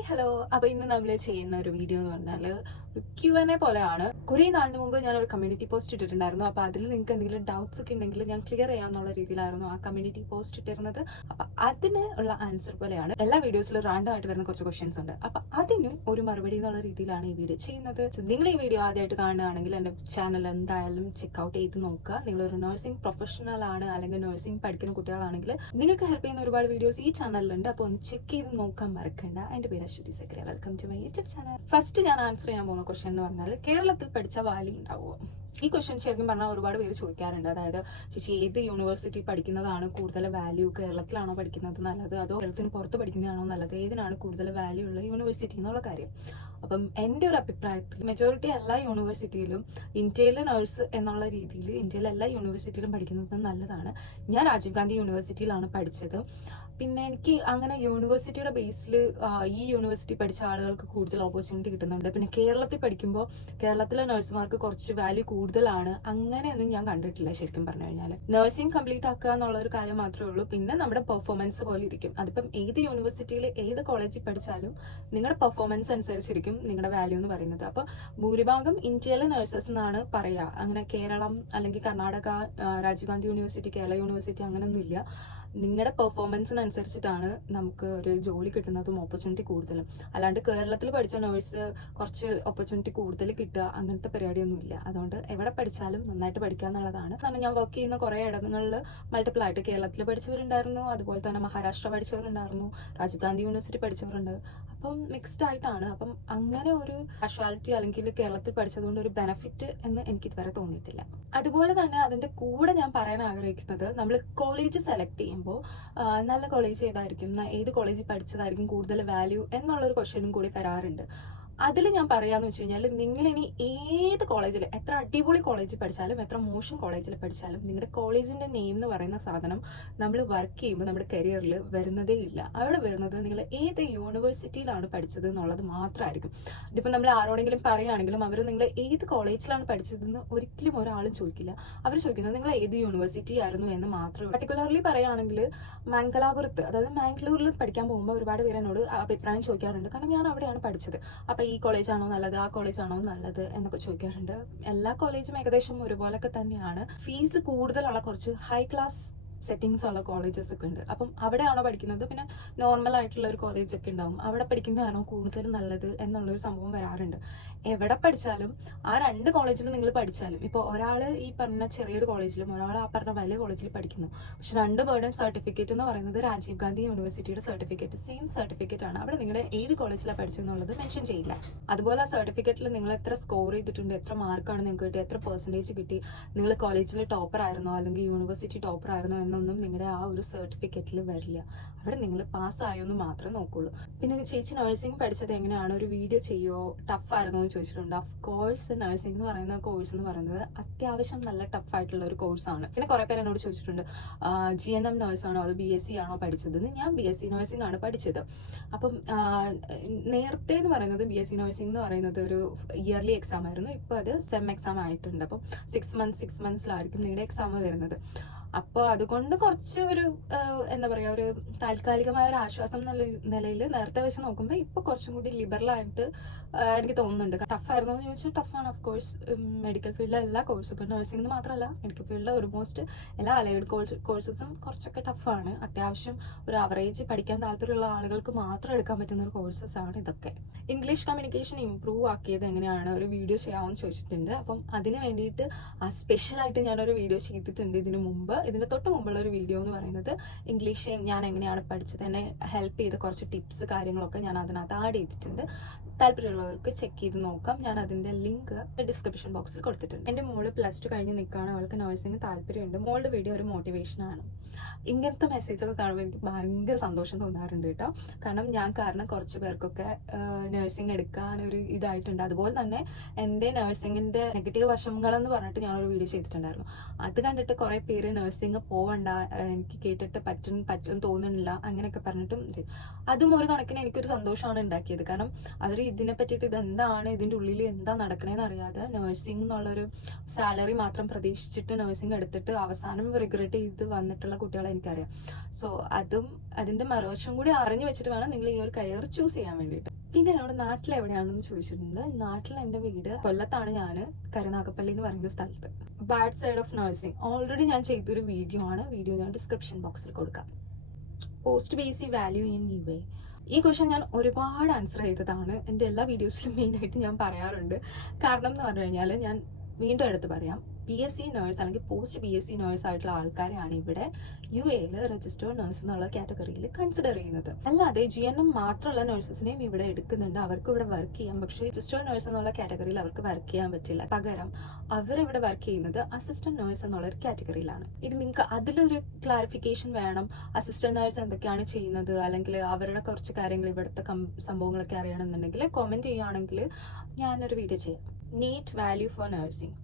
Hi hello. അപ്പോൾ ഇന്ന് നമ്മൾ ചെയ്യുന്ന ഒരു വീഡിയോ എന്ന് പറഞ്ഞാൽ ഒരു Q&A പോലെയാണ്. കുറേ നാളിന് മുമ്പ് ഞാനൊരു കമ്മ്യൂണിറ്റി പോസ്റ്റ് ഇട്ടിട്ടുണ്ടായിരുന്നു. അപ്പോൾ അതിൽ നിങ്ങൾക്ക് എന്തെങ്കിലും ഡൗട്ട്സ് ഒക്കെ ഉണ്ടെങ്കിൽ ഞാൻ ക്ലിയർ ചെയ്യാമെന്നുള്ള രീതിയിലായിരുന്നു ആ കമ്മ്യൂണിറ്റി പോസ്റ്റ് ഇട്ടിരുന്നത്. അപ്പോൾ അതിന് ഉള്ള ആൻസർ പോലെയാണ്. എല്ലാ വീഡിയോസിലും റാൻഡം ആയിട്ട് വരുന്ന കുറച്ച് ക്വസ്റ്റ്യൻസ് ഉണ്ട്. അപ്പോൾ അതിനും ഒരു മറുപടി എന്നുള്ള രീതിയിലാണ് ഈ വീഡിയോ ചെയ്യുന്നത്. സോ നിങ്ങൾ ഈ വീഡിയോ ആദ്യമായിട്ട് കാണുകയാണെങ്കിൽ എൻ്റെ ചാനൽ എന്തായാലും ചെക്കൗട്ട് ചെയ്ത് നോക്കുക. നിങ്ങളൊരു നഴ്സിംഗ് പ്രൊഫഷണൽ ആണ് അല്ലെങ്കിൽ നഴ്സിംഗ് പഠിക്കുന്ന കുട്ടികളാണെങ്കിൽ നിങ്ങൾക്ക് ഹെൽപ്പ് ചെയ്യുന്ന ഒരുപാട് വീഡിയോസ് ഈ ചാനലിലുണ്ട്. അപ്പോൾ ഒന്ന് ചെക്ക് ചെയ്ത് നോക്കാൻ മറക്കണ്ട. എൻ്റെ പേര് Aswathy Zacharia. Welcome to my YouTube channel. First ഞാൻ ആൻസർ ചെയ്യാൻ പോകുന്ന ക്വസ്റ്റ്യൻ എന്ന് പറഞ്ഞാൽ കേരളത്തിൽ പഠിച്ച വാല്യൂ ഉണ്ടാവുമോ? ഈ ക്വസ്റ്റ്യൻ ശരിക്കും പറഞ്ഞാൽ ഒരുപാട് പേര് ചോദിക്കാറുണ്ട്. അതായത് ചേച്ചി ഏത് യൂണിവേഴ്സിറ്റി പഠിക്കുന്നതാണ് കൂടുതൽ വാല്യൂ? കേരളത്തിലാണോ പഠിക്കുന്നത് നല്ലത്, അതോ കേരളത്തിന് പുറത്ത് പഠിക്കുന്നതാണോ നല്ലത്? ഏതിനാണ് കൂടുതൽ വാല്യൂ ഉള്ള യൂണിവേഴ്സിറ്റി എന്നുള്ള കാര്യം. അപ്പം എൻ്റെ ഒരു അഭിപ്രായത്തിൽ മെജോറിറ്റി എല്ലാ യൂണിവേഴ്സിറ്റിയിലും ഇന്ത്യയിലെ നഴ്സ് എന്നുള്ള രീതിയിൽ ഇന്ത്യയിലെ എല്ലാ യൂണിവേഴ്സിറ്റിയിലും പഠിക്കുന്നത് നല്ലതാണ്. ഞാൻ രാജീവ് ഗാന്ധി യൂണിവേഴ്സിറ്റിയിലാണ് പഠിച്ചത്. പിന്നെ എനിക്ക് അങ്ങനെ യൂണിവേഴ്സിറ്റിയുടെ ബേസിൽ ഈ യൂണിവേഴ്സിറ്റി പഠിച്ച ആളുകൾക്ക് കൂടുതൽ ഓപ്പർച്യൂണിറ്റി കിട്ടുന്നുണ്ട്. പിന്നെ കേരളത്തിൽ പഠിക്കുമ്പോൾ കേരളത്തിലെ നഴ്സുമാർക്ക് കുറച്ച് വാല്യൂ കൂടുതലാണ്. അങ്ങനെയൊന്നും ഞാൻ കണ്ടിട്ടില്ല ശരിക്കും പറഞ്ഞു കഴിഞ്ഞാൽ. നഴ്സിംഗ് കംപ്ലീറ്റ് ആക്കുക എന്നുള്ള ഒരു കാര്യം മാത്രമേ ഉള്ളൂ. പിന്നെ നമ്മുടെ പെർഫോമൻസ് പോലെ ഇരിക്കും. അതിപ്പം ഏത് യൂണിവേഴ്സിറ്റിയിൽ ഏത് കോളേജിൽ പഠിച്ചാലും നിങ്ങളുടെ പെർഫോമൻസ് അനുസരിച്ചിരിക്കും നിങ്ങളുടെ വാല്യൂ എന്ന് പറയുന്നത്. അപ്പോൾ ഭൂരിഭാഗം ഇന്ത്യയിലെ നഴ്സസ് എന്നാണ് പറയുക. അങ്ങനെ കേരളം അല്ലെങ്കിൽ കർണാടക, രാജീവ് ഗാന്ധി യൂണിവേഴ്സിറ്റി, കേരള യൂണിവേഴ്സിറ്റി അങ്ങനെയൊന്നുമില്ല. നിങ്ങളുടെ പെർഫോമൻസിനനുസരിച്ചിട്ടാണ് നമുക്ക് ഒരു ജോലി കിട്ടുന്നതും ഓപ്പർച്യൂണിറ്റി കൂടുതലും. അല്ലാണ്ട് കേരളത്തിൽ പഠിച്ച നേഴ്സ് കുറച്ച് ഓപ്പർച്യൂണിറ്റി കൂടുതൽ കിട്ടുക അങ്ങനത്തെ പരിപാടിയൊന്നുമില്ല. അതുകൊണ്ട് എവിടെ പഠിച്ചാലും നന്നായിട്ട് പഠിക്കുക എന്നുള്ളതാണ്. ഞാൻ വർക്ക് ചെയ്യുന്ന കുറേ ഇടങ്ങളിൽ മൾട്ടിപ്പിൾ ആയിട്ട് കേരളത്തിൽ പഠിച്ചവരുണ്ടായിരുന്നു, അതുപോലെ തന്നെ മഹാരാഷ്ട്ര പഠിച്ചവരുണ്ടായിരുന്നു, രാജീവ് ഗാന്ധി യൂണിവേഴ്സിറ്റി പഠിച്ചവരുണ്ട്. അപ്പം മിക്സ്ഡ് ആയിട്ടാണ്. അപ്പം അങ്ങനെ ഒരു കാഷ്വാലിറ്റി അല്ലെങ്കിൽ കേരളത്തിൽ പഠിച്ചതുകൊണ്ട് ഒരു ബെനിഫിറ്റ് എന്ന് എനിക്ക് ഇതുവരെ തോന്നിയിട്ടില്ല. അതുപോലെ തന്നെ അതിന്റെ കൂടെ ഞാൻ പറയാൻ ആഗ്രഹിക്കുന്നത്, നമ്മൾ കോളേജ് സെലക്ട് ചെയ്യുമ്പോൾ നല്ല കോളേജ് ഏതായിരിക്കും, ഏത് കോളേജിൽ പഠിച്ചതായിരിക്കും കൂടുതൽ വാല്യൂ എന്നുള്ളൊരു ക്വസ്റ്റ്യനും കൂടി വരാറുണ്ട്. അതിൽ ഞാൻ പറയാന്ന് വെച്ച് കഴിഞ്ഞാൽ, നിങ്ങൾ ഇനി ഏത് കോളേജിൽ, എത്ര അടിപൊളി കോളേജിൽ പഠിച്ചാലും എത്ര മോശം കോളേജിൽ പഠിച്ചാലും നിങ്ങളുടെ കോളേജിന്റെ നെയിം എന്ന് പറയുന്ന സാധനം നമ്മൾ വർക്ക് ചെയ്യുമ്പോൾ നമ്മുടെ കരിയറിൽ വരുന്നതേ ഇല്ല. അവിടെ വരുന്നത് നിങ്ങൾ ഏത് യൂണിവേഴ്സിറ്റിയിലാണ് പഠിച്ചത് എന്നുള്ളത് മാത്രമായിരിക്കും. ഇതിപ്പോൾ നമ്മൾ ആരോടെങ്കിലും പറയുകയാണെങ്കിലും അവർ നിങ്ങൾ ഏത് കോളേജിലാണ് പഠിച്ചതെന്ന് ഒരിക്കലും ഒരാളും ചോദിക്കില്ല. അവർ ചോദിക്കുന്നത് നിങ്ങൾ ഏത് യൂണിവേഴ്സിറ്റി ആയിരുന്നു എന്ന് മാത്രമേ. പർട്ടിക്കുലർലി പറയുകയാണെങ്കിൽ മംഗലാപുരത്ത്, അതായത് മാംഗ്ലൂരിൽ പഠിക്കാൻ പോകുമ്പോൾ ഒരുപാട് പേര് എന്നോട് അഭിപ്രായം ചോദിക്കാറുണ്ട്. കാരണം ഞാൻ അവിടെയാണ് പഠിച്ചത്. അപ്പം ഈ കോളേജാണോ നല്ലത്, ആ കോളേജാണോ നല്ലത് എന്നൊക്കെ ചോദിക്കാറുണ്ട്. എല്ലാ കോളേജും ഏകദേശം ഒരുപോലൊക്കെ തന്നെയാണ്. ഫീസ് കൂടുതലുള്ള കുറച്ച് ഹൈ ക്ലാസ് സെറ്റിങ്സ് ഉള്ള കോളേജസ് ഒക്കെ ഉണ്ട്. അപ്പം അവിടെയാണോ പഠിക്കുന്നത്, പിന്നെ നോർമൽ ആയിട്ടുള്ള ഒരു കോളേജ് ഒക്കെ ഉണ്ടാവും, അവിടെ പഠിക്കുന്നതാണോ കൂടുതൽ നല്ലത് എന്നുള്ളൊരു സംഭവം വരാറുണ്ട്. എവിടെ പഠിച്ചാലും ആ രണ്ട് കോളേജിൽ നിങ്ങൾ പഠിച്ചാലും, ഇപ്പോൾ ഒരാൾ ഈ പറഞ്ഞ ചെറിയൊരു കോളേജിലും ഒരാൾ ആ പറഞ്ഞ വലിയ കോളേജിൽ പഠിക്കുന്നു, പക്ഷെ രണ്ടുപേരുടെയും സർട്ടിഫിക്കറ്റ് എന്ന് പറയുന്നത് രാജീവ് ഗാന്ധി യൂണിവേഴ്സിറ്റിയുടെ സർട്ടിഫിക്കറ്റ്, സെയിം സർട്ടിഫിക്കറ്റ് ആണ്. അവിടെ നിങ്ങളുടെ ഏത് കോളേജിലാണ് പഠിച്ചെന്നുള്ളത് മെൻഷൻ ചെയ്യില്ല. അതുപോലെ ആ സർട്ടിഫിക്കറ്റിൽ നിങ്ങൾ എത്ര സ്കോർ ചെയ്തിട്ടുണ്ട്, എത്ര മാർക്കാണ് നിങ്ങൾക്ക് കിട്ടി, എത്ര പെർസെൻറ്റേജ് കിട്ടി, നിങ്ങൾ കോളേജിൽ ടോപ്പർ ആയിരുന്നോ അല്ലെങ്കിൽ യൂണിവേഴ്സിറ്റി ടോപ്പർ ആയിരുന്നോ എന്നൊന്നും നിങ്ങളുടെ ആ ഒരു സർട്ടിഫിക്കറ്റിൽ വരില്ല. അവിടെ നിങ്ങൾ പാസ്സായോ എന്ന് മാത്രമേ നോക്കുള്ളൂ. പിന്നെ ചേച്ചി നഴ്സിംഗ് പഠിച്ചത് എങ്ങനെയാണ്, ഒരു വീഡിയോ ചെയ്യുമോ, ടഫ് ആയിരുന്നോ എന്ന് ചോദിച്ചിട്ടുണ്ട്. ഓഫ് കോഴ്സ് നഴ്സിംഗ് എന്ന് പറയുന്ന കോഴ്സ് എന്ന് പറയുന്നത് അത്യാവശ്യം നല്ല ടഫ് ആയിട്ടുള്ള ഒരു കോഴ്സാണ്. പിന്നെ കുറെ പേര് എന്നോട് ചോദിച്ചിട്ടുണ്ട് GNM നഴ്സാണോ അതോ BSc ആണോ പഠിച്ചതെന്ന്. ഞാൻ BSc നഴ്സിംഗ് ആണ് പഠിച്ചത്. അപ്പം നേരത്തെ എന്ന് പറയുന്നത് BSc നഴ്സിംഗ് എന്ന് പറയുന്നത് ഒരു ഇയർലി എക്സാം ആയിരുന്നു. ഇപ്പം അത് സെം എക്സാം ആയിട്ടുണ്ട്. അപ്പം 6 മന്ത്സിലായിരിക്കും നിങ്ങളുടെ എക്സാം വരുന്നത്. അപ്പോൾ അതുകൊണ്ട് കുറച്ച് ഒരു എന്താ പറയുക, ഒരു താൽക്കാലികമായ ഒരു ആശ്വാസം എന്നുള്ള നിലയിൽ നേരത്തെ വെച്ച് നോക്കുമ്പോൾ ഇപ്പോൾ കുറച്ചും കൂടി ലിബറലായിട്ട് എനിക്ക് തോന്നുന്നുണ്ട്. ടഫായിരുന്നു എന്ന് ചോദിച്ചാൽ ടഫാണ്. ഓഫ് കോഴ്സ് മെഡിക്കൽ ഫീൽഡിലെ എല്ലാ കോഴ്സും, ഇപ്പോൾ നഴ്സിംഗ് മാത്രമല്ല മെഡിക്കൽ ഫീൽഡിലെ ഓൾമോസ്റ്റ് എല്ലാ അലൈഡ് കോഴ്സസും കുറച്ചൊക്കെ ടഫാണ്. അത്യാവശ്യം ഒരു അവറേജ് പഠിക്കാൻ താല്പര്യമുള്ള ആളുകൾക്ക് മാത്രം എടുക്കാൻ പറ്റുന്ന ഒരു കോഴ്സസ് ആണ് ഇതൊക്കെ. ഇംഗ്ലീഷ് കമ്മ്യൂണിക്കേഷൻ ഇംപ്രൂവ് ആക്കിയത് എങ്ങനെയാണ്, ഒരു വീഡിയോ ചെയ്യാമെന്ന് ചോദിച്ചിട്ടുണ്ട്. അപ്പം അതിന് വേണ്ടിയിട്ട് സ്പെഷ്യലായിട്ട് ഞാനൊരു വീഡിയോ ചെയ്തിട്ടുണ്ട് ഇതിന് മുമ്പ്. ഇതിന് തൊട്ട് മുമ്പുള്ള ഒരു വീഡിയോ എന്ന് പറയുന്നത് ഇംഗ്ലീഷ് ഞാൻ എങ്ങനെയാണ് പഠിച്ചത്, എന്നെ ഹെൽപ്പ് ചെയ്ത കുറച്ച് ടിപ്സ് കാര്യങ്ങളൊക്കെ ഞാൻ അതിനകത്ത് ആഡ് ചെയ്തിട്ടുണ്ട്. താല്പര്യമുള്ളവർക്ക് ചെക്ക് ചെയ്ത് നോക്കാം. ഞാൻ അതിൻ്റെ ലിങ്ക് ഡിസ്ക്രിപ്ഷൻ ബോക്സിൽ കൊടുത്തിട്ടുണ്ട്. എൻ്റെ മോള് +2 കഴിഞ്ഞ് നിൽക്കുകയാണ്. അവൾക്ക് നഴ്സിംഗ് താല്പര്യമുണ്ട്. മോളുടെ വീഡിയോ ഒരു മോട്ടിവേഷനാണ്. ഇങ്ങനത്തെ മെസ്സേജൊക്കെ കാണുമ്പോൾ എനിക്ക് ഭയങ്കര സന്തോഷം തോന്നാറുണ്ട് കേട്ടോ. കാരണം ഞാൻ കാരണം കുറച്ച് പേർക്കൊക്കെ നഴ്സിംഗ് എടുക്കാനൊരു ഇതായിട്ടുണ്ട്. അതുപോലെ തന്നെ എൻ്റെ നഴ്സിംഗിൻ്റെ നെഗറ്റീവ് വശങ്ങളെന്ന് പറഞ്ഞിട്ട് ഞാനൊരു വീഡിയോ ചെയ്തിട്ടുണ്ടായിരുന്നു. അത് കണ്ടിട്ട് കുറേ പേര് നഴ്സിംഗ് പോവണ്ട, എനിക്ക് കേട്ടിട്ട് പറ്റും തോന്നുന്നില്ല അങ്ങനെയൊക്കെ പറഞ്ഞിട്ടും അതും ഒരു കണക്കിന് എനിക്കൊരു സന്തോഷമാണ് ഉണ്ടാക്കിയത്. കാരണം അവർ ഇതിനെ പറ്റിയിട്ട് ഇതെന്താണ്, ഇതിൻ്റെ ഉള്ളിൽ എന്താ നടക്കണേന്ന് അറിയാതെ നഴ്സിംഗ് എന്നുള്ളൊരു സാലറി മാത്രം പ്രതീക്ഷിച്ചിട്ട് നഴ്സിംഗ് എടുത്തിട്ട് അവസാനം റിഗ്രറ്റ് ചെയ്ത് വന്നിട്ടുള്ള കുട്ടികളെ എനിക്കറിയാം. സോ അതും അതിന്റെ മറുവശം കൂടി അറിഞ്ഞു വെച്ചിട്ട് വേണം നിങ്ങൾ ഈ ഒരു കരിയർ ചൂസ് ചെയ്യാൻ വേണ്ടിയിട്ട്. പിന്നെ എന്നോട് നാട്ടിൽ എവിടെയാണെന്ന് ചോദിച്ചിട്ടുണ്ട്. നാട്ടിൽ എൻ്റെ വീട് കൊല്ലത്താണ്. ഞാൻ കരുനാഗപ്പള്ളി എന്ന് പറയുന്ന സ്ഥലത്ത്. Bad side of nursing already ഞാൻ ചെയ്തൊരു വീഡിയോ ആണ്. വീഡിയോ ഞാൻ ഡിസ്ക്രിപ്ഷൻ ബോക്സിൽ കൊടുക്കാം. Post basic value in UAE. ഈ ക്വസ്റ്റ്യൻ ഞാൻ ഒരുപാട് ആൻസർ ചെയ്തതാണ്. എൻ്റെ എല്ലാ വീഡിയോസിലും മെയിനായിട്ട് ഞാൻ പറയാറുണ്ട്. കാരണം എന്ന് പറഞ്ഞു കഴിഞ്ഞാൽ ഞാൻ വീണ്ടും എടുത്ത് പറയാം, BSc നേഴ്സ് അല്ലെങ്കിൽ പോസ്റ്റ് BSc നേഴ്സ് ആയിട്ടുള്ള ആൾക്കാരെയാണ് ഇവിടെ UAEയിൽ രജിസ്റ്റേർഡ് നേഴ്സ് എന്നുള്ള കാറ്റഗറിയിൽ കൺസിഡർ ചെയ്യുന്നത്. അല്ലാതെ GNM മാത്രമുള്ള നഴ്സസിനെയും ഇവിടെ എടുക്കുന്നുണ്ട്. അവർക്ക് ഇവിടെ വർക്ക് ചെയ്യാം. പക്ഷേ രജിസ്റ്റേർഡ് നേഴ്സ് എന്നുള്ള കാറ്റഗറിയിൽ അവർക്ക് വർക്ക് ചെയ്യാൻ പറ്റില്ല. പകരം അവരിവിടെ വർക്ക് ചെയ്യുന്നത് അസിസ്റ്റന്റ് നേഴ്സ് എന്നുള്ള ഒരു കാറ്റഗറിയിലാണ്. ഇത് നിങ്ങൾക്ക് അതിലൊരു ക്ലാരിഫിക്കേഷൻ വേണം. അസിസ്റ്റന്റ് നേഴ്സ് എന്തൊക്കെയാണ് ചെയ്യുന്നത്, അല്ലെങ്കിൽ അവരുടെ കുറച്ച് കാര്യങ്ങൾ ഇവിടുത്തെ സംഭവങ്ങളൊക്കെ അറിയണമെന്നുണ്ടെങ്കിൽ കമന്റ് ചെയ്യുകയാണെങ്കിൽ ഞാനൊരു വീഡിയോ ചെയ്യാം. NEET value for nursing.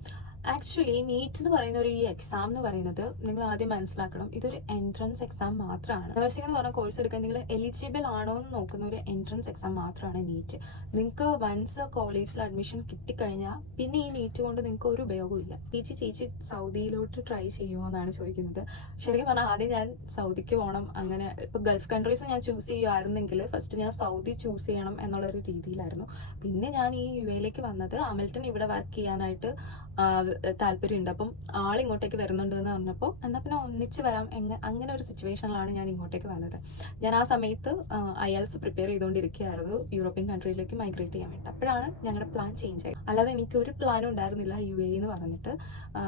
Actually NEET എന്ന് പറയുന്ന ഒരു ഈ എക്സാം എന്ന് പറയുന്നത് നിങ്ങൾ ആദ്യം മനസ്സിലാക്കണം, ഇതൊരു എൻട്രൻസ് എക്സാം മാത്രമാണ്. നഴ്സിംഗ് എന്ന് പറഞ്ഞ കോഴ്സ് എടുക്കാൻ നിങ്ങൾ എലിജിബിൾ ആണോ എന്ന് നോക്കുന്ന ഒരു എൻട്രൻസ് എക്സാം മാത്രമാണ് നീറ്റ്. നിങ്ങൾക്ക് വൺസ് കോളേജിൽ അഡ്മിഷൻ കിട്ടിക്കഴിഞ്ഞാൽ പിന്നെ ഈ നീറ്റ് കൊണ്ട് നിങ്ങൾക്ക് ഒരു ഉപയോഗമില്ല. ചേച്ചി സൗദിയിലോട്ട് ട്രൈ ചെയ്യുമോ എന്നാണ് ചോദിക്കുന്നത്. ശരിക്കും പറഞ്ഞാൽ ആദ്യം ഞാൻ സൗദിക്ക് പോകണം, അങ്ങനെ ഇപ്പോൾ ഗൾഫ് കൺട്രീസ് ഞാൻ ചൂസ് ചെയ്യുമായിരുന്നെങ്കിൽ ഫസ്റ്റ് ഞാൻ സൗദി ചൂസ് ചെയ്യണം എന്നുള്ളൊരു രീതിയിലായിരുന്നു. പിന്നെ ഞാൻ ഈ UAEയിലേക്ക് വന്നത് അമിൽട്ടൺ ഇവിടെ വർക്ക് ചെയ്യാനായിട്ട് താല്പര്യമുണ്ട്. അപ്പം ആളിങ്ങോട്ടേക്ക് വരുന്നുണ്ട് എന്ന് പറഞ്ഞപ്പോൾ എന്നാൽ പിന്നെ ഒന്നിച്ച് വരാം അങ്ങനെ ഒരു സിറ്റുവേഷനിലാണ് ഞാൻ ഇങ്ങോട്ടേക്ക് വന്നത്. ഞാൻ ആ സമയത്ത് IELTS പ്രിപ്പയർ ചെയ്തുകൊണ്ടിരിക്കുകയായിരുന്നു യൂറോപ്യൻ കൺട്രിയിലേക്ക് മൈഗ്രേറ്റ് ചെയ്യാൻ വേണ്ടി. അപ്പോഴാണ് ഞങ്ങളുടെ പ്ലാൻ ചേഞ്ച് ആയത്. അല്ലാതെ എനിക്കൊരു പ്ലാനും ഉണ്ടായിരുന്നില്ല UAE എന്ന് പറഞ്ഞിട്ട്.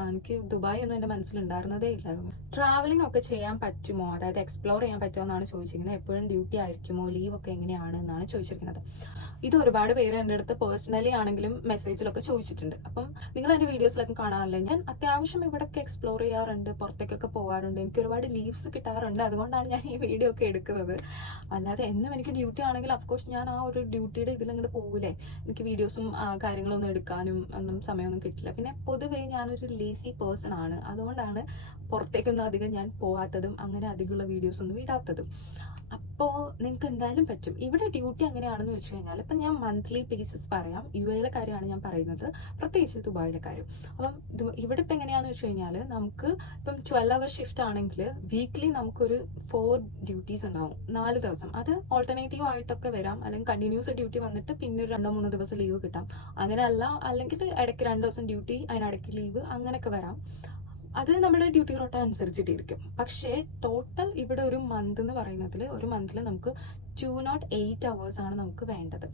എനിക്ക് ദുബായ് ഒന്നും എൻ്റെ മനസ്സിലുണ്ടായിരുന്നതേ ഇല്ലായിരുന്നു. ട്രാവലിംഗ് ഒക്കെ ചെയ്യാൻ പറ്റുമോ, അതായത് എക്സ്പ്ലോർ ചെയ്യാൻ പറ്റുമോ എന്നാണ് ചോദിച്ചിരിക്കുന്നത്. എപ്പോഴും ഡ്യൂട്ടി ആയിരിക്കുമോ, ലീവ് ഒക്കെ എങ്ങനെയാണ് എന്നാണ് ചോദിച്ചിരിക്കുന്നത്. ഇത് ഒരുപാട് പേര് എൻ്റെ അടുത്ത് പേഴ്സണലി ആണെങ്കിലും മെസ്സേജിലൊക്കെ ചോദിച്ചിട്ടുണ്ട്. അപ്പം നിങ്ങൾ എൻ്റെ വീഡിയോസിലൊക്കെ കാണാറില്ല. ഞാൻ അത്യാവശ്യം ഇവിടെയൊക്കെ എക്സ്പ്ലോർ ചെയ്യാറുണ്ട്, പുറത്തേക്കൊക്കെ പോകാറുണ്ട്, എനിക്ക് ഒരുപാട് ലീവ്സ് കിട്ടാറുണ്ട്. അതുകൊണ്ടാണ് ഞാൻ ഈ വീഡിയോ ഒക്കെ എടുക്കുന്നത്. അല്ലാതെ എന്നും എനിക്ക് ഡ്യൂട്ടി ആണെങ്കിൽ അഫ്കോഴ്സ് ഞാൻ ആ ഒരു ഡ്യൂട്ടിയുടെ ഇതിലങ്ങോട്ട് പോകില്ലേ, എനിക്ക് വീഡിയോസും കാര്യങ്ങളൊന്നും എടുക്കാനും ഒന്നും സമയമൊന്നും കിട്ടില്ല. പിന്നെ പൊതുവേ ഞാനൊരു ലേസി പേഴ്സൺ ആണ്. അതുകൊണ്ടാണ് പുറത്തേക്കൊന്നും അധികം ഞാൻ പോകാത്തതും അങ്ങനെ അധികമുള്ള വീഡിയോസൊന്നും ഇടാത്തതും. അപ്പോൾ നിങ്ങൾക്ക് എന്തായാലും പറ്റും. ഇവിടെ ഡ്യൂട്ടി എങ്ങനെയാണെന്ന് വെച്ച് കഴിഞ്ഞാൽ ഇപ്പം ഞാൻ മന്ത്ലി ബേസിസ് പറയാം. UAEയിലെ കാര്യമാണ് ഞാൻ പറയുന്നത്, പ്രത്യേകിച്ച് ദുബായിലെ കാര്യം. അപ്പം ഇവിടെ ഇപ്പം എങ്ങനെയാണെന്ന് വെച്ച് കഴിഞ്ഞാൽ നമുക്ക് ഇപ്പം 12 hour ഷിഫ്റ്റ് ആണെങ്കിൽ വീക്ക്ലി നമുക്കൊരു 4 ഡ്യൂട്ടീസ് ഉണ്ടാവും, 4 ദിവസം. അത് ഓൾട്ടർനേറ്റീവ് ആയിട്ടൊക്കെ വരാം, അല്ലെങ്കിൽ കണ്ടിന്യൂസ് ഡ്യൂട്ടി വന്നിട്ട് പിന്നെ ഒരു 2-3 ദിവസം ലീവ് കിട്ടാം. അങ്ങനെയല്ല, അല്ലെങ്കിൽ ഇടയ്ക്ക് 2 ദിവസം ഡ്യൂട്ടി, അതിനിടയ്ക്ക് ലീവ്, അങ്ങനെയൊക്കെ വരാം. അത് നമ്മുടെ ഡ്യൂട്ടി റോട്ട അനുസരിച്ചിട്ടിരിക്കും. പക്ഷേ ടോട്ടൽ ഇവിടെ ഒരു മന്ത് എന്ന് പറയുന്നതിൽ ഒരു മന്തിൽ നമുക്ക് 208 hours ആണ് നമുക്ക് വേണ്ടത്.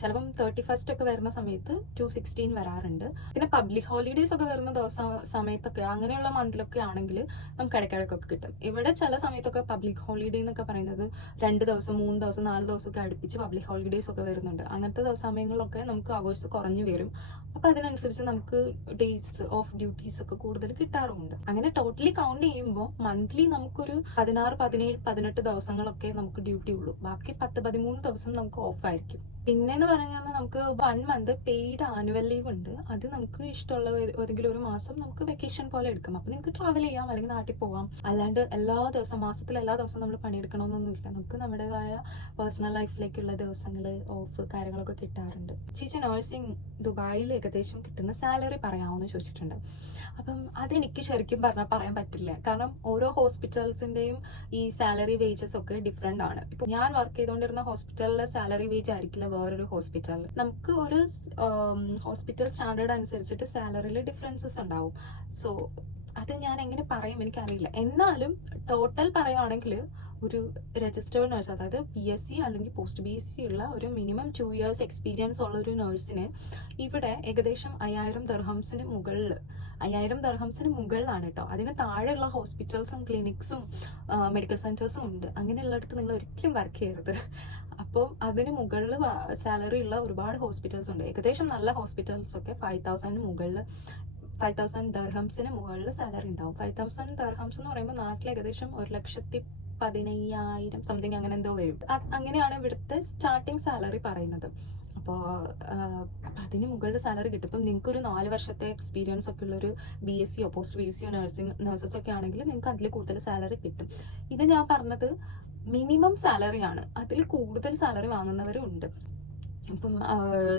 ചിലപ്പം 31st ഒക്കെ വരുന്ന സമയത്ത് 216 വരാറുണ്ട്. പിന്നെ പബ്ലിക് ഹോളിഡേയ്സ് ഒക്കെ വരുന്ന സമയത്തൊക്കെ അങ്ങനെയുള്ള മന്തിലൊക്കെ ആണെങ്കിൽ നമുക്ക് ഇടയ്ക്കിടയ്ക്കൊക്കെ കിട്ടും. ഇവിടെ ചില സമയത്തൊക്കെ പബ്ലിക് ഹോളിഡേ എന്നൊക്കെ പറയുന്നത് 2 ദിവസം 3 ദിവസം 4 ദിവസമൊക്കെ അടുപ്പിച്ച് പബ്ലിക് ഹോളിഡേയ്സ് ഒക്കെ വരുന്നുണ്ട്. അങ്ങനത്തെ സമയങ്ങളിലൊക്കെ നമുക്ക് അവേഴ്സ് കുറഞ്ഞു വരും. അപ്പൊ അതിനനുസരിച്ച് നമുക്ക് ഡേയ്സ് ഓഫ് ഡ്യൂട്ടീസ് ഒക്കെ കൂടുതൽ കിട്ടാറുമുണ്ട്. അങ്ങനെ ടോട്ടലി കൗണ്ട് ചെയ്യുമ്പോൾ മന്ത്ലി നമുക്കൊരു 16, 17, 18 ദിവസങ്ങളൊക്കെ നമുക്ക് ഡ്യൂട്ടി ഉള്ളൂ. ബാക്കി 10, 13 ദിവസം നമുക്ക് ഓഫ് ആയിരിക്കും. പിന്നെന്ന് പറഞ്ഞാൽ നമുക്ക് 1 month പെയ്ഡ് ആനുവൽ ലീവ് ഉണ്ട്. അത് നമുക്ക് ഇഷ്ടമുള്ള ഏതെങ്കിലും ഒരു മാസം നമുക്ക് വെക്കേഷൻ പോലെ എടുക്കാം. അപ്പൊ നിങ്ങൾക്ക് ട്രാവൽ ചെയ്യാം, അല്ലെങ്കിൽ നാട്ടിൽ പോവാം. അല്ലാണ്ട് എല്ലാ ദിവസം മാസത്തിൽ എല്ലാ ദിവസവും നമ്മൾ പണിയെടുക്കണമെന്നൊന്നുമില്ല. നമുക്ക് നമ്മുടേതായ പേഴ്സണൽ ലൈഫിലേക്കുള്ള ദിവസങ്ങൾ ഓഫ് കാര്യങ്ങളൊക്കെ കിട്ടാറുണ്ട്. ചേച്ചി നഴ്സിംഗ് ദുബായിൽ ഏകദേശം കിട്ടുന്ന സാലറി പറയാമെന്ന് ചോദിച്ചിട്ടുണ്ട്. അപ്പം അതെനിക്ക് ശരിക്കും പറഞ്ഞാൽ പറയാൻ പറ്റില്ല. കാരണം ഓരോ ഹോസ്പിറ്റൽസിന്റെയും ഈ സാലറി വേജസ് ഒക്കെ ഡിഫറെന്റ് ആണ്. ഇപ്പൊ ഞാൻ വർക്ക് ചെയ്തുകൊണ്ടിരുന്ന ഹോസ്പിറ്റലിലെ സാലറി വേജ് ആയിരിക്കില്ല വേറൊരു ഹോസ്പിറ്റലിൽ. നമുക്ക് ഒരു ഹോസ്പിറ്റൽ സ്റ്റാൻഡേർഡ് അനുസരിച്ചിട്ട് സാലറിയിൽ ഡിഫറൻസസ് ഉണ്ടാവും. സോ അത് ഞാൻ എങ്ങനെ പറയും എനിക്കറിയില്ല. എന്നാലും ടോട്ടൽ പറയുകയാണെങ്കിൽ ഒരു രജിസ്റ്റേർഡ് നഴ്സ്, അതായത് BSc അല്ലെങ്കിൽ പോസ്റ്റ് BSc ഉള്ള ഒരു മിനിമം 2 years എക്സ്പീരിയൻസ് ഉള്ള ഒരു നഴ്സിന് ഇവിടെ ഏകദേശം 5000 ദിർഹംസിന് മുകളിൽ, 5000 ദിർഹംസിന് മുകളിലാണ് കേട്ടോ. അതിന് താഴെയുള്ള ഹോസ്പിറ്റൽസും ക്ലിനിക്സും മെഡിക്കൽ സെന്റേഴ്സും ഉണ്ട്. അങ്ങനെയുള്ളിടത്ത് നിങ്ങൾ ഒരിക്കലും വർക്ക് ചെയ്യരുത്. അപ്പോൾ അതിന് മുകളിൽ സാലറി ഉള്ള ഒരുപാട് ഹോസ്പിറ്റൽസ് ഉണ്ട്. ഏകദേശം നല്ല ഹോസ്പിറ്റൽസ് ഒക്കെ 5000 മുകളിൽ, 5000 ദിർഹംസിന് മുകളിൽ സാലറി ഉണ്ടാവും. 5000 ദിർഹംസ് എന്ന് പറയുമ്പോൾ നാട്ടിൽ ഏകദേശം 1,15,000 സംതിങ് അങ്ങനെ എന്തോ വരും. അങ്ങനെയാണ് ഇവിടുത്തെ സ്റ്റാർട്ടിങ് സാലറി പറയുന്നത്. അപ്പോൾ അപ്പോൾ അതിന് മുകളിൽ സാലറി കിട്ടും. ഇപ്പം നിങ്ങൾക്കൊരു 4 വർഷത്തെ എക്സ്പീരിയൻസ് ഒക്കെ ഉള്ളൊരു BSc പോസ്റ്റ് BSc നഴ്സസ് ഒക്കെ ആണെങ്കിൽ നിങ്ങൾക്ക് അതിൽ കൂടുതൽ സാലറി കിട്ടും. ഇത് ഞാൻ പറഞ്ഞത് മിനിമം സാലറിയാണ്. അതിൽ കൂടുതൽ സാലറി വാങ്ങുന്നവരും ഉണ്ട്. ഇപ്പം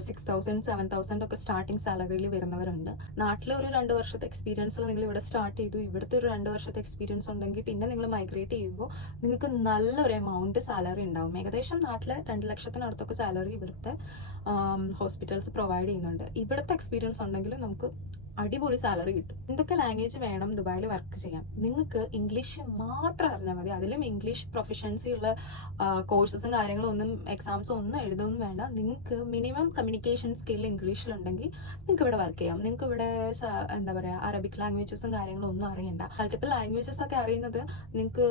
6,000 7,000 ഒക്കെ സ്റ്റാർട്ടിങ് സാലറിയിൽ വരുന്നവരുണ്ട്. നാട്ടിൽ ഒരു 2 വർഷത്തെ എക്സ്പീരിയൻസിൽ നിങ്ങൾ ഇവിടെ സ്റ്റാർട്ട് ചെയ്തു, ഇവിടുത്തെ ഒരു 2 വർഷത്തെ എക്സ്പീരിയൻസ് ഉണ്ടെങ്കിൽ പിന്നെ നിങ്ങൾ മൈഗ്രേറ്റ് ചെയ്യുമ്പോൾ നിങ്ങൾക്ക് നല്ലൊരു എമൗണ്ട് സാലറി ഉണ്ടാവും. ഏകദേശം നാട്ടിലെ 2 ലക്ഷത്തിനടുത്തൊക്കെ സാലറി ഇവിടുത്തെ ഹോസ്പിറ്റൽസ് പ്രൊവൈഡ് ചെയ്യുന്നുണ്ട്. ഇവിടുത്തെ എക്സ്പീരിയൻസ് ഉണ്ടെങ്കിൽ നമുക്ക് അടിപൊളി സാലറി കിട്ടും. എന്തൊക്കെ ലാംഗ്വേജ് വേണം ദുബായിൽ വർക്ക് ചെയ്യാൻ? നിങ്ങൾക്ക് ഇംഗ്ലീഷ് മാത്രം അറിഞ്ഞാൽ മതി. അതിലും ഇംഗ്ലീഷ് പ്രൊഫഷൻസി ഉള്ള കോഴ്സസും കാര്യങ്ങളും ഒന്നും എക്സാംസും ഒന്നും എഴുതൊന്നും വേണ്ട. നിങ്ങൾക്ക് മിനിമം കമ്മ്യൂണിക്കേഷൻ സ്കിൽ ഇംഗ്ലീഷിലുണ്ടെങ്കിൽ നിങ്ങൾക്ക് ഇവിടെ വർക്ക് ചെയ്യാം. നിങ്ങൾക്ക് ഇവിടെ എന്താ പറയുക, അറബിക് ലാംഗ്വേജസും കാര്യങ്ങളും ഒന്നും അറിയണ്ട. മൾട്ടിപ്പിൾ ലാംഗ്വേജസ് ഒക്കെ അറിയുന്നത് നിങ്ങൾക്ക്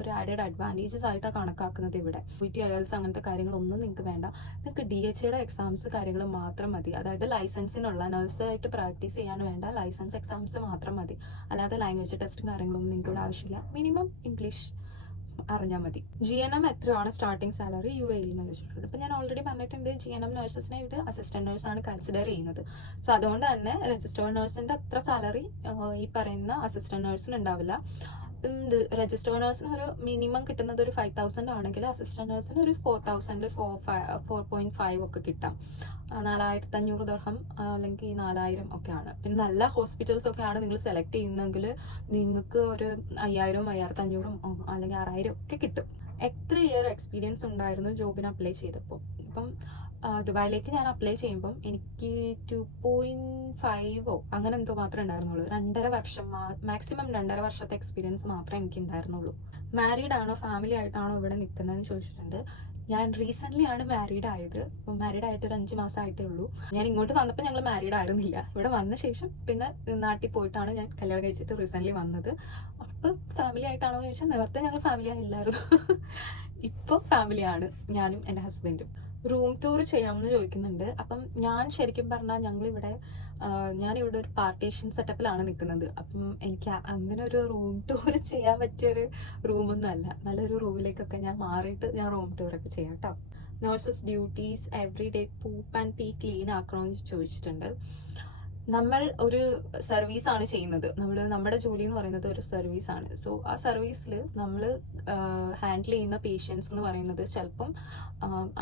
ഒരു ആഡഡ് അഡ്വാൻറ്റേജസ് ആയിട്ടാണ് കണക്കാക്കുന്നത്. ഇവിടെ IELTS അങ്ങനത്തെ കാര്യങ്ങളൊന്നും നിങ്ങൾക്ക് വേണ്ട. നിങ്ങൾക്ക് DHAയുടെ എക്സാംസ് കാര്യങ്ങൾ മാത്രം മതി. അതായത് ലൈസൻസിനുള്ള നഴ്സായിട്ട് പ്രാക്ടീസ് ചെയ്യാൻ വേണ്ട ലൈസൻസ് എക്സാംസ് മാത്രം മതി. അല്ലാതെ ലാംഗ്വേജ് ടെസ്റ്റും കാര്യങ്ങളൊന്നും നിങ്ങൾക്ക് ഇവിടെ ആവശ്യമില്ല. മിനിമം ഇംഗ്ലീഷ് അറിഞ്ഞാൽ മതി. GNM എത്രയാണ് സ്റ്റാർട്ടിംഗ് സാലറി UAE എന്ന് ചോദിച്ചിട്ടുണ്ട്. ഇപ്പം ഞാൻ ഓൾറെഡി പറഞ്ഞിട്ടുണ്ട്, GNM നഴ്സസിനായിട്ട് അസിസ്റ്റന്റ് നഴ്സാണ് കൺസിഡർ ചെയ്യുന്നത്. സോ അതുകൊണ്ട് തന്നെ രജിസ്റ്റേർഡ് നഴ്സിന്റെ അത്ര സാലറി ഈ പറയുന്ന അസിസ്റ്റന്റ് നഴ്സിന് ഉണ്ടാവില്ല. രജിസ്റ്റേർഡ് നഴ്സിന് ഒരു മിനിമം കിട്ടുന്നത് ഒരു 5,000 ആണെങ്കിൽ അസിസ്റ്റന്റ് നഴ്സിന് ഒരു 4,000 4.5 ഒക്കെ കിട്ടാം. 4,500 ദിർഹം അല്ലെങ്കിൽ 4,000 ഒക്കെയാണ്. പിന്നെ നല്ല ഹോസ്പിറ്റൽസ് ഒക്കെയാണ് നിങ്ങൾ സെലക്ട് ചെയ്യുന്നതെങ്കിൽ നിങ്ങൾക്ക് ഒരു 5,000 5,500 അല്ലെങ്കിൽ 6,000 ഒക്കെ കിട്ടും. എത്ര ഇയർ എക്സ്പീരിയൻസ് ഉണ്ടായിരുന്നു ജോബിന് അപ്ലൈ ചെയ്തപ്പോൾ? ഇപ്പം ദുബായിലേക്ക് ഞാൻ അപ്ലൈ ചെയ്യുമ്പം എനിക്ക് 2.5 അങ്ങനെ എന്തോ മാത്രമേ ഉണ്ടായിരുന്നുള്ളൂ. 2.5 വർഷം, മാക്സിമം 2.5 വർഷത്തെ എക്സ്പീരിയൻസ് മാത്രമേ എനിക്ക് ഉണ്ടായിരുന്നുള്ളൂ. മാരീഡ് ആണോ ഫാമിലി ആയിട്ടാണോ ഇവിടെ നിൽക്കുന്നതെന്ന് ചോദിച്ചിട്ടുണ്ട്. ഞാൻ റീസെന്റ് ആണ് മാരീഡ് ആയത്. അപ്പം മാരീഡ് ആയിട്ട് ഒരു 5 മാസമായിട്ടേ ഉള്ളൂ. ഞാൻ ഇങ്ങോട്ട് വന്നപ്പോൾ ഞങ്ങൾ മാരീഡ് ആയിരുന്നില്ല. ഇവിടെ വന്ന ശേഷം പിന്നെ നാട്ടിൽ പോയിട്ടാണ് ഞാൻ കല്യാണം കഴിച്ചിട്ട് റീസെന്റ് വന്നത്. അപ്പം ഫാമിലി ആയിട്ടാണോ എന്ന് ചോദിച്ചാൽ നേരത്തെ ഞങ്ങൾ ഫാമിലി ആയില്ലായിരുന്നു. ഇപ്പോൾ ഫാമിലിയാണ്, ഞാനും എൻ്റെ ഹസ്ബൻഡും. റൂം ടൂർ ചെയ്യാമെന്ന് ചോദിക്കുന്നുണ്ട്. അപ്പം ഞാൻ ശരിക്കും പറഞ്ഞാൽ ഞാനിവിടെ ഒരു പാർട്ടീഷൻ സെറ്റപ്പിലാണ് നിൽക്കുന്നത്. അപ്പം എനിക്ക് അങ്ങനെ ഒരു റൂം ടൂർ ചെയ്യാൻ പറ്റിയൊരു റൂമൊന്നും അല്ല. നല്ലൊരു റൂമിലേക്കൊക്കെ ഞാൻ മാറിയിട്ട് ഞാൻ റൂം ടൂറൊക്കെ ചെയ്യാം കേട്ടോ. Nurses duties every day poop and pee clean ആക്കണമെന്ന് ചോദിച്ചിട്ടുണ്ട്. നമ്മൾ ഒരു സർവീസാണ് ചെയ്യുന്നത്. നമ്മുടെ ജോലി എന്ന് പറയുന്നത് ഒരു സർവീസാണ്. സോ ആ സർവീസിൽ നമ്മൾ ഹാൻഡിൽ ചെയ്യുന്ന പേഷ്യൻസ് എന്ന് പറയുന്നത് ചിലപ്പം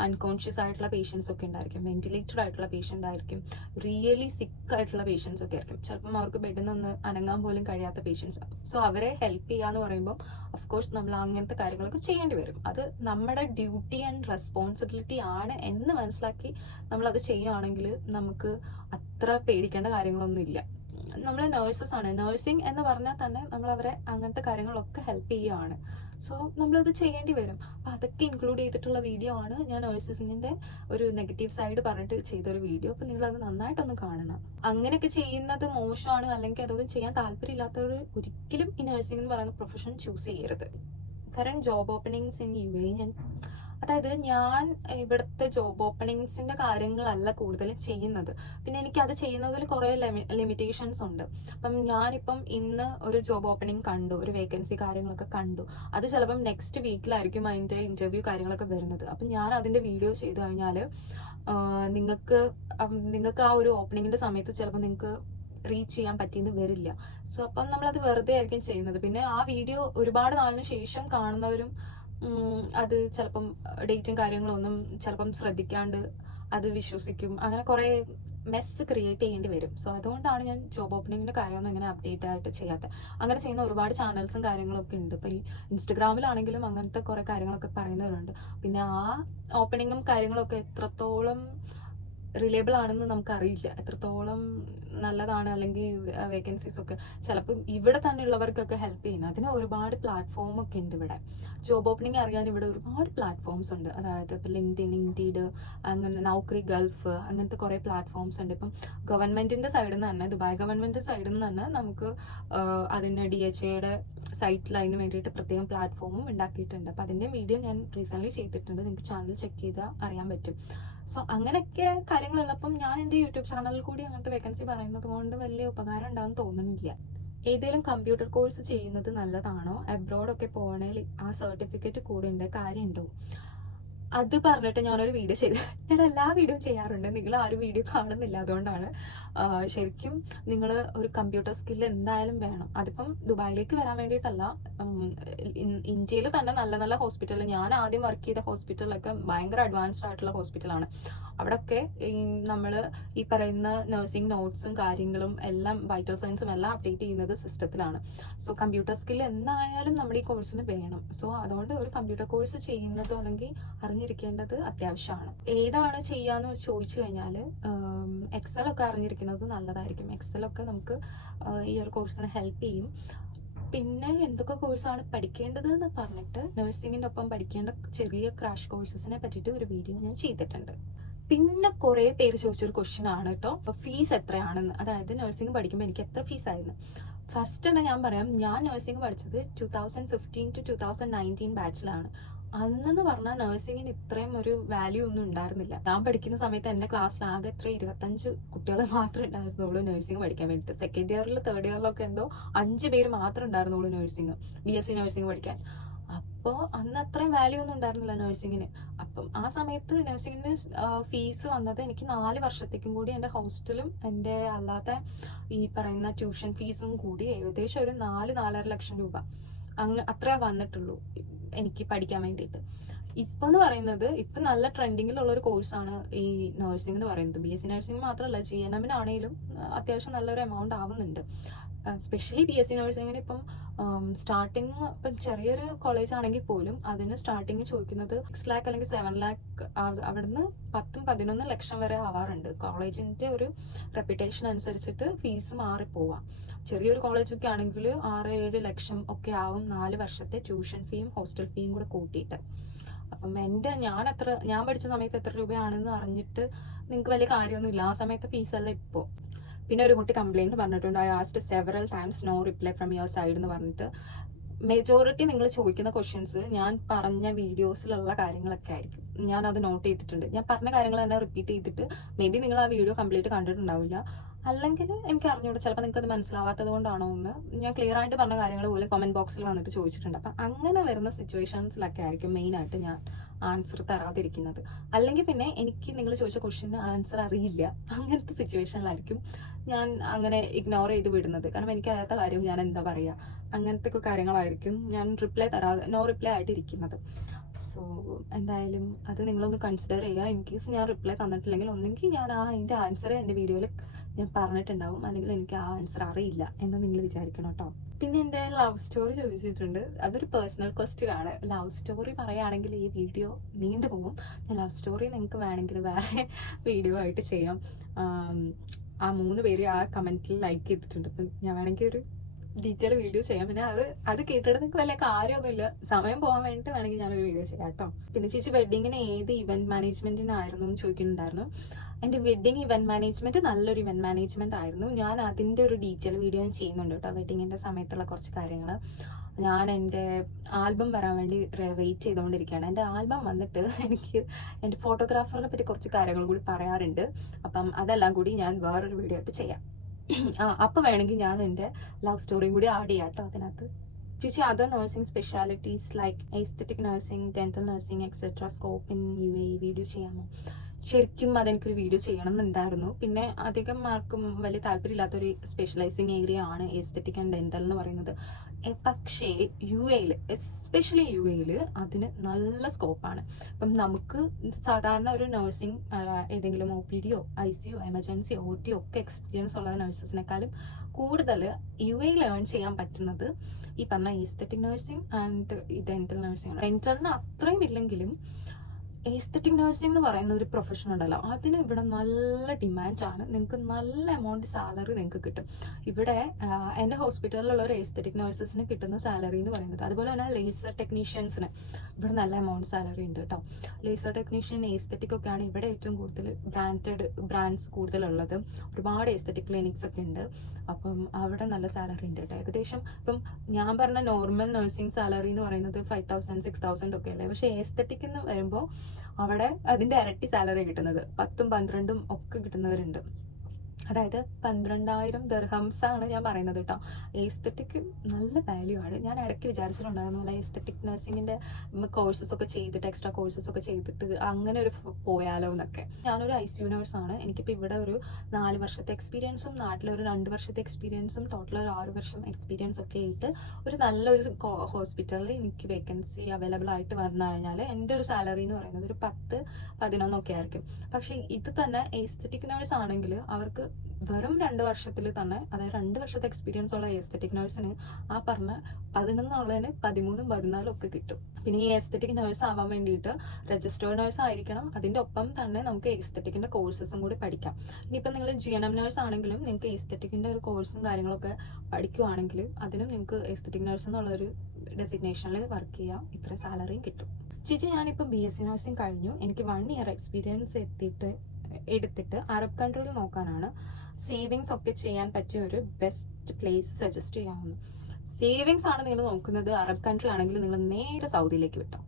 അൺകോൺഷ്യസ് ആയിട്ടുള്ള പേഷ്യൻസ് ഒക്കെ ഉണ്ടായിരിക്കും, വെന്റിലേറ്റഡ് ആയിട്ടുള്ള പേഷ്യൻ്റ് ആയിരിക്കും, റിയലി സിക്ക് ആയിട്ടുള്ള പേഷ്യൻസ് ഒക്കെ ആയിരിക്കും. ചിലപ്പം അവർക്ക് ബെഡിൽ നിന്ന് അനങ്ങാൻ പോലും കഴിയാത്ത പേഷ്യൻസ്. സോ അവരെ ഹെൽപ്പ് ചെയ്യാന്ന് പറയുമ്പോൾ ഓഫ്കോഴ്സ് നമ്മൾ അങ്ങനത്തെ കാര്യങ്ങളൊക്കെ ചെയ്യേണ്ടി വരും. അത് നമ്മുടെ ഡ്യൂട്ടി ആൻഡ് റെസ്പോൺസിബിലിറ്റി ആണ് എന്ന് മനസ്സിലാക്കി നമ്മളത് ചെയ്യുകയാണെങ്കിൽ നമുക്ക് അത്ര പേടിക്കേണ്ട കാര്യങ്ങളൊന്നും ഇല്ല. നമ്മൾ നേഴ്സസ് ആണ്. നേഴ്സിംഗ് എന്ന് പറഞ്ഞാൽ തന്നെ നമ്മൾ അവരെ അങ്ങനത്തെ കാര്യങ്ങളൊക്കെ ഹെൽപ്പ് ചെയ്യുകയാണ്. സോ നമ്മളത് ചെയ്യേണ്ടി വരും. അപ്പം അതൊക്കെ ഇൻക്ലൂഡ് ചെയ്തിട്ടുള്ള വീഡിയോ ആണ് ഞാൻ നേഴ്സിങ്ങിൻ്റെ ഒരു നെഗറ്റീവ് സൈഡ് പറഞ്ഞിട്ട് ചെയ്തൊരു വീഡിയോ. അപ്പം നിങ്ങളത് നന്നായിട്ടൊന്ന് കാണണം. അങ്ങനെയൊക്കെ ചെയ്യുന്നത് മോശമാണ് അല്ലെങ്കിൽ അതൊന്നും ചെയ്യാൻ താല്പര്യമില്ലാത്തവർ ഒരിക്കലും ഈ നേഴ്സിംഗ് എന്ന് പറയുന്ന പ്രൊഫഷൻ ചൂസ് ചെയ്യരുത്. കാരണം ജോബ് ഓപ്പണിങ്സ് ഇൻ UAE അതായത് ഞാൻ ഇവിടുത്തെ ജോബ് ഓപ്പണിങ്സിന്റെ കാര്യങ്ങളല്ല കൂടുതലും ചെയ്യുന്നത്. പിന്നെ എനിക്ക് അത് ചെയ്യുന്നതിൽ കുറേ ലിമിറ്റേഷൻസ് ഉണ്ട്. അപ്പം ഞാനിപ്പം ഇന്ന് ഒരു ജോബ് ഓപ്പണിംഗ് കണ്ടു, ഒരു വേക്കൻസി കാര്യങ്ങളൊക്കെ കണ്ടു. അത് ചിലപ്പം നെക്സ്റ്റ് വീക്കിലായിരിക്കും അതിൻ്റെ ഇന്റർവ്യൂ കാര്യങ്ങളൊക്കെ വരുന്നത്. അപ്പം ഞാൻ അതിന്റെ വീഡിയോ ചെയ്ത് കഴിഞ്ഞാൽ നിങ്ങൾക്ക് ആ ഒരു ഓപ്പണിങ്ങിന്റെ സമയത്ത് ചിലപ്പോൾ നിങ്ങൾക്ക് റീച്ച് ചെയ്യാൻ പറ്റിയെന്ന് വരില്ല. സോ അപ്പം നമ്മളത് വെറുതെ ആയിരിക്കും ചെയ്യുന്നത്. പിന്നെ ആ വീഡിയോ ഒരുപാട് നാളിന് ശേഷം കാണുന്നവരും അത് ചിലപ്പം ഡേറ്റും കാര്യങ്ങളൊന്നും ചിലപ്പം ശ്രദ്ധിക്കാണ്ട് അത് വിശ്വസിക്കും. അങ്ങനെ കുറേ മെസ്സ് ക്രിയേറ്റ് ചെയ്യേണ്ടി വരും. സോ അതുകൊണ്ടാണ് ഞാൻ ജോബ് ഓപ്പണിങ്ങിന്റെ കാര്യമൊന്നും ഇങ്ങനെ അപ്ഡേറ്റ് ആയിട്ട് ചെയ്യാത്തത്. അങ്ങനെ ചെയ്യുന്ന ഒരുപാട് ചാനൽസും കാര്യങ്ങളൊക്കെ ഉണ്ട്. ഇപ്പം ഈ ഇൻസ്റ്റഗ്രാമിലാണെങ്കിലും അങ്ങനത്തെ കുറേ കാര്യങ്ങളൊക്കെ പറയുന്നവരുണ്ട്. പിന്നെ ആ ഓപ്പണിങ്ങും കാര്യങ്ങളൊക്കെ എത്രത്തോളം റിലയബിൾ ആണെന്ന് നമുക്കറിയില്ല, എത്രത്തോളം നല്ലതാണ് അല്ലെങ്കിൽ വേക്കൻസീസ് ഒക്കെ ചിലപ്പം ഇവിടെ തന്നെ ഉള്ളവർക്കൊക്കെ ഹെൽപ്പ് ചെയ്യുന്നത്. അതിന് ഒരുപാട് പ്ലാറ്റ്ഫോം ഒക്കെ ഉണ്ട് ഇവിടെ. ജോബ് ഓപ്പണിംഗ് അറിയാൻ ഇവിടെ ഒരുപാട് പ്ലാറ്റ്ഫോംസ് ഉണ്ട്. അതായത് ഇപ്പം ലിങ്ക്ഡിൻ, ഇൻഡീഡ്, അങ്ങനെ നൗക്കറി ഗൾഫ്, അങ്ങനത്തെ കുറേ പ്ലാറ്റ്ഫോംസ് ഉണ്ട്. ഇപ്പം ഗവൺമെന്റിന്റെ സൈഡിൽ നിന്ന് തന്നെ, ദുബായ് ഗവൺമെന്റ് സൈഡിൽ നിന്ന് തന്നെ നമുക്ക് അതിന് DHAയുടെ സൈറ്റിൽ അതിന് വേണ്ടിയിട്ട് പ്രത്യേകം പ്ലാറ്റ്ഫോമും ഉണ്ടാക്കിയിട്ടുണ്ട്. അപ്പം അതിൻ്റെ വീഡിയോ ഞാൻ റീസെൻ്റ്ലി ചെയ്തിട്ടുണ്ട്. നിങ്ങൾക്ക് ചാനൽ ചെക്ക് ചെയ്താൽ അറിയാൻ പറ്റും. സോ അങ്ങനെയൊക്കെ കാര്യങ്ങളുള്ളപ്പം ഞാൻ എൻ്റെ യൂട്യൂബ് ചാനലിൽ കൂടി അങ്ങനത്തെ വേക്കൻസി പറയുന്നത് കൊണ്ട് വലിയ ഉപകാരം ഉണ്ടാകുമെന്ന് തോന്നുന്നില്ല. ഏതെങ്കിലും കമ്പ്യൂട്ടർ കോഴ്സ് ചെയ്യുന്നത് നല്ലതാണോ? അബ്രോഡൊക്കെ പോകണമെങ്കിൽ ആ സർട്ടിഫിക്കറ്റ് കൂടെ ഉണ്ട്, കാര്യമുണ്ടോ? അത് പറഞ്ഞിട്ട് ഞാനൊരു വീഡിയോ ചെയ്ത്, ഞാൻ എല്ലാ വീഡിയോ ചെയ്യാറുണ്ട്, നിങ്ങൾ ആരും വീഡിയോ കാണുന്നില്ല, അതുകൊണ്ടാണ്. ശരിക്കും നിങ്ങൾ ഒരു കമ്പ്യൂട്ടർ സ്കില്ല് എന്തായാലും വേണം. അതിപ്പം ദുബായിലേക്ക് വരാൻ വേണ്ടിയിട്ടല്ല, ഇന്ത്യയിൽ തന്നെ നല്ല നല്ല ഹോസ്പിറ്റലിൽ, ഞാൻ ആദ്യം വർക്ക് ചെയ്ത ഹോസ്പിറ്റലൊക്കെ ഭയങ്കര അഡ്വാൻസ്ഡ് ആയിട്ടുള്ള ഹോസ്പിറ്റലാണ്. അവിടെയൊക്കെ നമ്മൾ ഈ പറയുന്ന നഴ്സിംഗ് നോട്ട്സും കാര്യങ്ങളും എല്ലാം വൈറ്റൽ സയൻസും എല്ലാം അപ്ഡേറ്റ് ചെയ്യുന്നത് സിസ്റ്റത്തിലാണ്. സോ കമ്പ്യൂട്ടർ സ്കില്ല് എന്തായാലും നമ്മുടെ ഈ കോഴ്സിന് വേണം. സോ അതുകൊണ്ട് ഒരു കമ്പ്യൂട്ടർ കോഴ്സ് ചെയ്യുന്നതോ അല്ലെങ്കിൽ അറിഞ്ഞിരിക്കേണ്ടത് അത്യാവശ്യമാണ്. ഏതാണ് ചെയ്യാന്ന് ചോദിച്ചു കഴിഞ്ഞാൽ എക്സൽ ഒക്കെ അറിഞ്ഞിരിക്കുന്നത് നല്ലതായിരിക്കും. എക്സലൊക്കെ നമുക്ക് ഈ ഒരു കോഴ്സിന് ഹെൽപ്പ് ചെയ്യും. പിന്നെ എന്തൊക്കെ കോഴ്സാണ് പഠിക്കേണ്ടത് എന്ന് പറഞ്ഞിട്ട് നഴ്സിംഗിൻ്റെ ഒപ്പം പഠിക്കേണ്ട ചെറിയ ക്രാഷ് കോഴ്സസിനെ പറ്റിയിട്ട് ഒരു വീഡിയോ ഞാൻ ചെയ്തിട്ടുണ്ട്. പിന്നെ കുറേ പേര് ചോദിച്ചൊരു ക്വസ്റ്റ്യൻ ആണ് കേട്ടോ, ഫീസ് എത്രയാണെന്ന്. അതായത് നഴ്സിംഗ് പഠിക്കുമ്പോൾ എനിക്ക് എത്ര ഫീസായിരുന്നു. ഫസ്റ്റ് തന്നെ ഞാൻ പറയാം, ഞാൻ നഴ്സിംഗ് പഠിച്ചത് 2015 to 2019 ബാച്ചിലാണ്. അന്നെന്ന് പറഞ്ഞാൽ നഴ്സിംഗിന് ഇത്രയും ഒരു വാല്യൂ ഒന്നും ഉണ്ടായിരുന്നില്ല. ഞാൻ പഠിക്കുന്ന സമയത്ത് എൻ്റെ ക്ലാസ്സിൽ ആകെ 25 കുട്ടികൾ മാത്രമേ ഉണ്ടായിരുന്നുള്ളൂ നഴ്സിംഗ് പഠിക്കാൻ വേണ്ടിയിട്ട്. സെക്കൻഡ് ഇയറിൽ തേർഡ് ഇയറിലൊക്കെ എന്തോ 5 പേര് മാത്രമേ ഉണ്ടായിരുന്നുള്ളൂ നഴ്സിംഗ്, BSc നഴ്സിംഗ് പഠിക്കാൻ. അപ്പോൾ അന്ന് അത്രയും വാല്യൂ ഒന്നും ഉണ്ടായിരുന്നില്ല നഴ്സിംഗിന്. അപ്പം ആ സമയത്ത് നഴ്സിംഗിന് ഫീസ് വന്നത് എനിക്ക് 4 വർഷത്തേക്കും കൂടി എൻ്റെ ഹോസ്റ്റലും എൻ്റെ അല്ലാത്ത ഈ പറയുന്ന ട്യൂഷൻ ഫീസും കൂടി ഏകദേശം ഒരു 4-4.5 ലക്ഷം രൂപ അത്രേ വന്നിട്ടുള്ളൂ എനിക്ക് പഠിക്കാൻ വേണ്ടിയിട്ട്. ഇപ്പം എന്ന് പറയുന്നത്, ഇപ്പം നല്ല ട്രെൻഡിങ്ങിലുള്ള ഒരു കോഴ്സാണ് ഈ നഴ്സിംഗ് എന്ന് പറയുന്നത്. BSc നഴ്സിംഗ് മാത്രമല്ല, GNM-നാണേലും അത്യാവശ്യം നല്ലൊരു എമൗണ്ട് ആവുന്നുണ്ട്. സ്പെഷ്യലി BSc നഴ്സിംഗിന് ഇപ്പം സ്റ്റാർട്ടിങ്, ഇപ്പം ചെറിയൊരു കോളേജ് ആണെങ്കിൽ പോലും അതിന് സ്റ്റാർട്ടിങ് ചോദിക്കുന്നത് 6 lakh അല്ലെങ്കിൽ 7 lakh, അവിടുന്ന് 10-11 ലക്ഷം വരെ ആവാറുണ്ട്. കോളേജിൻ്റെ ഒരു റെപ്യൂട്ടേഷൻ അനുസരിച്ചിട്ട് ഫീസ് മാറിപ്പോവാം. ചെറിയൊരു കോളേജൊക്കെ ആണെങ്കിൽ 6-7 ലക്ഷം ഒക്കെ ആവും 4 വർഷത്തെ ട്യൂഷൻ ഫീയും ഹോസ്റ്റൽ ഫീയും കൂടെ കൂട്ടിയിട്ട്. അപ്പം ഞാൻ പഠിച്ച സമയത്ത് എത്ര രൂപയാണെന്ന് അറിഞ്ഞിട്ട് നിങ്ങൾക്ക് വലിയ കാര്യമൊന്നുമില്ല. ആ സമയത്ത് ഫീസല്ല ഇപ്പോൾ. പിന്നെ ഒരു കുട്ടി കംപ്ലൈൻറ്റ് പറഞ്ഞിട്ടുണ്ട്, I asked several times no reply from your side എന്ന് പറഞ്ഞിട്ട്. മെജോറിറ്റി നിങ്ങൾ ചോദിക്കുന്ന ക്വസ്റ്റ്യൻസ് ഞാൻ പറഞ്ഞ വീഡിയോസിലുള്ള കാര്യങ്ങളൊക്കെ ആയിരിക്കും. ഞാനത് നോട്ട് ചെയ്തിട്ടുണ്ട്. ഞാൻ പറഞ്ഞ കാര്യങ്ങൾ തന്നെ റിപ്പീറ്റ് ചെയ്തിട്ട് മേ ബി നിങ്ങൾ ആ വീഡിയോ കംപ്ലീറ്റ് കണ്ടിട്ടുണ്ടാവില്ല. അല്ലെങ്കിൽ എനിക്ക് അറിഞ്ഞൂടെ, ചിലപ്പോൾ നിങ്ങൾക്ക് അത് മനസ്സിലാവാത്തത് കൊണ്ടാണോ എന്ന്. ഞാൻ ക്ലിയർ ആയിട്ട് പറഞ്ഞ കാര്യങ്ങൾ പോലും കമൻറ്റ് ബോക്സിൽ വന്നിട്ട് ചോദിച്ചിട്ടുണ്ട്. അപ്പം അങ്ങനെ വരുന്ന സിറ്റുവേഷൻസിലൊക്കെ ആയിരിക്കും മെയിനായിട്ട് ഞാൻ ആൻസർ തരാതിരിക്കുന്നത്. അല്ലെങ്കിൽ പിന്നെ എനിക്ക് നിങ്ങൾ ചോദിച്ച ക്വസ്റ്റ്യന് ആൻസർ അറിയില്ല, അങ്ങനത്തെ സിറ്റുവേഷനിലായിരിക്കും ഞാൻ അങ്ങനെ ഇഗ്നോർ ചെയ്ത് വിടുന്നത്. കാരണം എനിക്ക് അറിയാത്ത കാര്യം ഞാൻ എന്താ പറയുക, അങ്ങനത്തെ ഒക്കെ കാര്യങ്ങളായിരിക്കും ഞാൻ നോ റിപ്ലൈ ആയിട്ടിരിക്കുന്നത്. സോ എന്തായാലും അത് നിങ്ങളൊന്ന് കൺസിഡർ ചെയ്യുക. ഇൻ കേസ് ഞാൻ റിപ്ലൈ തന്നിട്ടില്ലെങ്കിൽ ഒന്നെങ്കിൽ ഞാൻ അതിൻ്റെ ആൻസർ എൻ്റെ വീഡിയോയിൽ ഞാൻ പറഞ്ഞിട്ടുണ്ടാവും, അല്ലെങ്കിൽ എനിക്ക് ആ ആൻസർ അറിയില്ല എന്ന് നിങ്ങൾ വിചാരിക്കണം കേട്ടോ. പിന്നെ എൻ്റെ ലവ് സ്റ്റോറി ചോദിച്ചിട്ടുണ്ട്. അതൊരു പേഴ്സണൽ ക്വസ്റ്റ്യൻ ആണ്. ലവ് സ്റ്റോറി പറയുകയാണെങ്കിൽ ഈ വീഡിയോ നീണ്ടു പോകും. ലവ് സ്റ്റോറി നിങ്ങൾക്ക് വേണമെങ്കിൽ വേറെ വീഡിയോ ആയിട്ട് ചെയ്യാം. ആ 3 പേര് ആ കമൻറ്റിൽ ലൈക്ക് ചെയ്തിട്ടുണ്ട്. അപ്പം ഞാൻ വേണമെങ്കിൽ ഒരു ഡീറ്റെയിൽ വീഡിയോ ചെയ്യാം. പിന്നെ അത് കേട്ടിട്ട് നിങ്ങൾക്ക് വലിയ കാര്യമൊന്നുമില്ല, സമയം പോകാൻ വേണ്ടിയിട്ട് വേണമെങ്കിൽ ഞാനൊരു വീഡിയോ ചെയ്യാം കേട്ടോ. പിന്നെ ചേച്ചി വെഡിങ്ങിന് ഏത് ഇവന്റ് മാനേജ്മെന്റിനായിരുന്നു എന്ന് ചോദിക്കുന്നുണ്ടായിരുന്നു. എൻ്റെ വെഡിങ് ഇവന്റ് മാനേജ്മെന്റ് നല്ലൊരു ഇവന്റ് മാനേജ്മെന്റ് ആയിരുന്നു. ഞാൻ അതിൻ്റെ ഒരു ഡീറ്റെയിൽ വീഡിയോ ഞാൻ ചെയ്യുന്നുണ്ട് കേട്ടോ. വെഡിങ്ങിൻ്റെ സമയത്തുള്ള കുറച്ച് കാര്യങ്ങൾ. ഞാൻ എൻ്റെ ആൽബം വരാൻ വേണ്ടി വെയിറ്റ് ചെയ്തുകൊണ്ടിരിക്കുകയാണ്. എൻ്റെ ആൽബം വന്നിട്ട് എനിക്ക് എൻ്റെ ഫോട്ടോഗ്രാഫറിനെ പറ്റി കുറച്ച് കാര്യങ്ങൾ കൂടി പറയാറുണ്ട്. അപ്പം അതെല്ലാം കൂടി ഞാൻ വേറൊരു വീഡിയോ ആയിട്ട് ചെയ്യാം. അപ്പം വേണമെങ്കിൽ ഞാൻ എൻ്റെ ലവ് സ്റ്റോറിയും കൂടി ആഡ് ചെയ്യാം കേട്ടോ അതിനകത്ത്. ചേച്ചി other nursing specialities like aesthetic nursing, dental nursing etcetera scope in UAE video ചെയ്യാമോ? ശരിക്കും അതെനിക്കൊരു വീഡിയോ ചെയ്യണം എന്നുണ്ടായിരുന്നു. പിന്നെ അധികം ആർക്കും വലിയ താല്പര്യമില്ലാത്തൊരു സ്പെഷ്യലൈസിങ് ഏരിയ ആണ് എസ്തെറ്റിക് ആൻഡ് ഡെന്റൽ എന്ന് പറയുന്നത്. പക്ഷേ UAE എസ്പെഷ്യലി UAE അതിന് നല്ല സ്കോപ്പാണ്. ഇപ്പം നമുക്ക് സാധാരണ ഒരു നഴ്സിംഗ് ഏതെങ്കിലും OPD ICU എമർജൻസി OT ഒക്കെ എക്സ്പീരിയൻസ് ഉള്ള നഴ്സസിനേക്കാളും കൂടുതൽ UAE ഏൺ ചെയ്യാൻ പറ്റുന്നത് ഈ പറഞ്ഞ aesthetic nursing and dental nursing ആണ്. ഡെന്റലിന് അത്രയും ഇല്ലെങ്കിലും എസ്തെറ്റിക് നഴ്സിംഗ് എന്ന് പറയുന്ന ഒരു പ്രൊഫഷൻ ഉണ്ടല്ലോ, അതിന് ഇവിടെ നല്ല ഡിമാൻഡാണ്. നിങ്ങൾക്ക് നല്ല എമൗണ്ട് സാലറി നിങ്ങൾക്ക് കിട്ടും. ഇവിടെ എൻ്റെ ഹോസ്പിറ്റലിലുള്ള ഒരു എസ്തെറ്റിക് നഴ്സസിന് കിട്ടുന്ന സാലറി എന്ന് പറയുന്നത്, അതുപോലെ തന്നെ ലേസർ ടെക്നീഷ്യൻസിന് ഇവിടെ നല്ല എമൗണ്ട് സാലറി ഉണ്ട് കേട്ടോ. ലേസർ ടെക്നീഷ്യൻ എസ്തെറ്റിക് ഒക്കെയാണ് ഇവിടെ ഏറ്റവും കൂടുതൽ ബ്രാൻഡ്സ് കൂടുതലുള്ളത്. ഒരുപാട് എസ്തെറ്റിക് ക്ലിനിക്സ് ഒക്കെ ഉണ്ട്. അപ്പം അവിടെ നല്ല സാലറി ഉണ്ട് കേട്ടോ. ഏകദേശം ഇപ്പം ഞാൻ പറഞ്ഞ നോർമൽ നഴ്സിംഗ് സാലറി എന്ന് പറയുന്നത് 5,000-6,000 ഒക്കെ അല്ലേ. പക്ഷേ എസ്തെറ്റിക് എന്ന് വരുമ്പോൾ അവിടെ അതിൻ്റെ ഇരട്ടി സാലറി കിട്ടുന്നത് 10,000-12,000 ഒക്കെ കിട്ടുന്നവരുണ്ട്. അതായത് 12,000 ദിർഹംസ് ആണ് ഞാൻ പറയുന്നത് കേട്ടോ. എസ്തെറ്റിക് നല്ല വാല്യൂ ആണ്. ഞാൻ ഇടയ്ക്ക് വിചാരിച്ചിട്ടുണ്ടായിരുന്നു അല്ല എസ്തെറ്റിക് നഴ്സിങ്ങിൻ്റെ കോഴ്സസ് ഒക്കെ ചെയ്തിട്ട് എക്സ്ട്രാ കോഴ്സസ് ഒക്കെ ചെയ്തിട്ട് അങ്ങനെ ഒരു പോയാലോ എന്നൊക്കെ. ഞാനൊരു ICU നേഴ്സാണ്. എനിക്കിപ്പോൾ ഇവിടെ ഒരു 4 വർഷത്തെ എക്സ്പീരിയൻസും നാട്ടിലൊരു 2 വർഷത്തെ എക്സ്പീരിയൻസും ടോട്ടൽ ഒരു 6 വർഷം എക്സ്പീരിയൻസ് ഒക്കെ ആയിട്ട് ഒരു നല്ലൊരു ഹോസ്പിറ്റലിൽ എനിക്ക് വേക്കൻസി അവൈലബിൾ ആയിട്ട് വന്നു കഴിഞ്ഞാൽ എൻ്റെ ഒരു സാലറി എന്ന് പറയുന്നത് ഒരു 10-11 ഒക്കെ ആയിരിക്കും. പക്ഷേ ഇത് തന്നെ എസ്തെറ്റിക് നേഴ്സ് ആണെങ്കിൽ അവർക്ക് വെറും 2 വർഷത്തിൽ തന്നെ, അതായത് 2 വർഷത്തെ എക്സ്പീരിയൻസ് ഉള്ള എസ്തെറ്റിക് നഴ്സിന് ആ പറഞ്ഞ 11 13-14 ഒക്കെ കിട്ടും. പിന്നെ ഈ എസ്തെറ്റിക് നഴ്സ് ആവാൻ വേണ്ടിയിട്ട് രജിസ്റ്റേർഡ് നഴ്സ് ആയിരിക്കണം. അതിൻ്റെ ഒപ്പം തന്നെ നമുക്ക് എസ്തെറ്റിക്കിൻ്റെ കോഴ്സസും കൂടി പഠിക്കാം. ഇനിയിപ്പോൾ നിങ്ങൾ GNM നഴ്സ് ആണെങ്കിലും നിങ്ങൾക്ക് എസ്തെറ്റിക്കിൻ്റെ ഒരു കോഴ്സും കാര്യങ്ങളൊക്കെ പഠിക്കുവാണെങ്കിൽ അതിനും നിങ്ങൾക്ക് എസ്തെറ്റിക് നഴ്സ് എന്നുള്ളൊരു ഡെസിഗ്നേഷനിൽ വർക്ക് ചെയ്യാം. ഇത്ര സാലറിയും കിട്ടും. ചേച്ചി ഞാനിപ്പോൾ BSc നഴ്സിംഗ് കഴിഞ്ഞു. എനിക്ക് 1 ഇയർ എക്സ്പീരിയൻസ് എടുത്തിട്ട് അറബ് കൺട്രിയിൽ നോക്കാനാണ്. സേവിങ്സ് ഒക്കെ ചെയ്യാൻ പറ്റിയ ഒരു ബെസ്റ്റ് പ്ലേസ് സജസ്റ്റ് ചെയ്യാവുന്നു. സേവിങ്സ് ആണ് നിങ്ങൾ നോക്കുന്നത് അറബ് കൺട്രി ആണെങ്കിൽ നിങ്ങൾ നേരെ സൗദിയിലേക്ക് വിട്ടോ.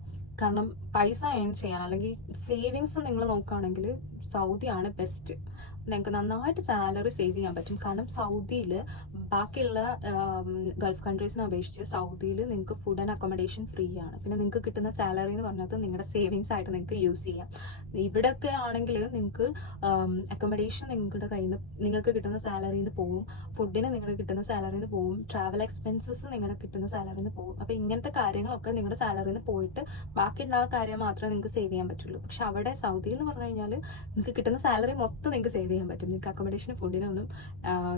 കാരണം പൈസ ഏൺ ചെയ്യാൻ അല്ലെങ്കിൽ സേവിങ്സ് നിങ്ങൾ നോക്കുകയാണെങ്കിൽ സൗദിയാണ് ബെസ്റ്റ്. നിങ്ങൾക്ക് നന്നായിട്ട് സാലറി സേവ് ചെയ്യാൻ പറ്റും. കാരണം സൗദിയിൽ ബാക്കിയുള്ള ഗൾഫ് കൺട്രീസിനെ അപേക്ഷിച്ച് സൗദിയിൽ നിങ്ങൾക്ക് ഫുഡ് ആൻഡ് അക്കോമഡേഷൻ ഫ്രീ ആണ്. പിന്നെ നിങ്ങൾക്ക് കിട്ടുന്ന സാലറി എന്ന് പറഞ്ഞത് നിങ്ങളുടെ സേവിങ്സ് ആയിട്ട് നിങ്ങൾക്ക് യൂസ് ചെയ്യാം. ഇവിടെയൊക്കെ ആണെങ്കിൽ നിങ്ങൾക്ക് അക്കോമഡേഷൻ നിങ്ങളുടെ കയ്യിൽ നിന്ന് നിങ്ങൾക്ക് കിട്ടുന്ന സാലറിയിൽ നിന്ന് പോവും, ഫുഡിന് നിങ്ങൾക്ക് കിട്ടുന്ന സാലറിയിൽ നിന്ന് പോവും, ട്രാവൽ എക്സ്പെൻസസ് നിങ്ങളുടെ കിട്ടുന്ന സാലറിയിൽ നിന്ന് പോവും. അപ്പോൾ ഇങ്ങനത്തെ കാര്യങ്ങളൊക്കെ നിങ്ങളുടെ സാലറിയിൽ നിന്ന് പോയിട്ട് ബാക്കിയുണ്ടാകുന്ന കാര്യം മാത്രമേ നിങ്ങൾക്ക് സേവ് ചെയ്യാൻ പറ്റുള്ളൂ. പക്ഷെ അവിടെ സൗദി എന്ന് പറഞ്ഞു കഴിഞ്ഞാൽ നിങ്ങൾക്ക് കിട്ടുന്ന സാലറി മൊത്തം നിങ്ങൾക്ക് സേവ് ചെയ്യാൻ പറ്റും. നിങ്ങൾക്ക് അക്കോമഡേഷനും ഫുഡിനൊന്നും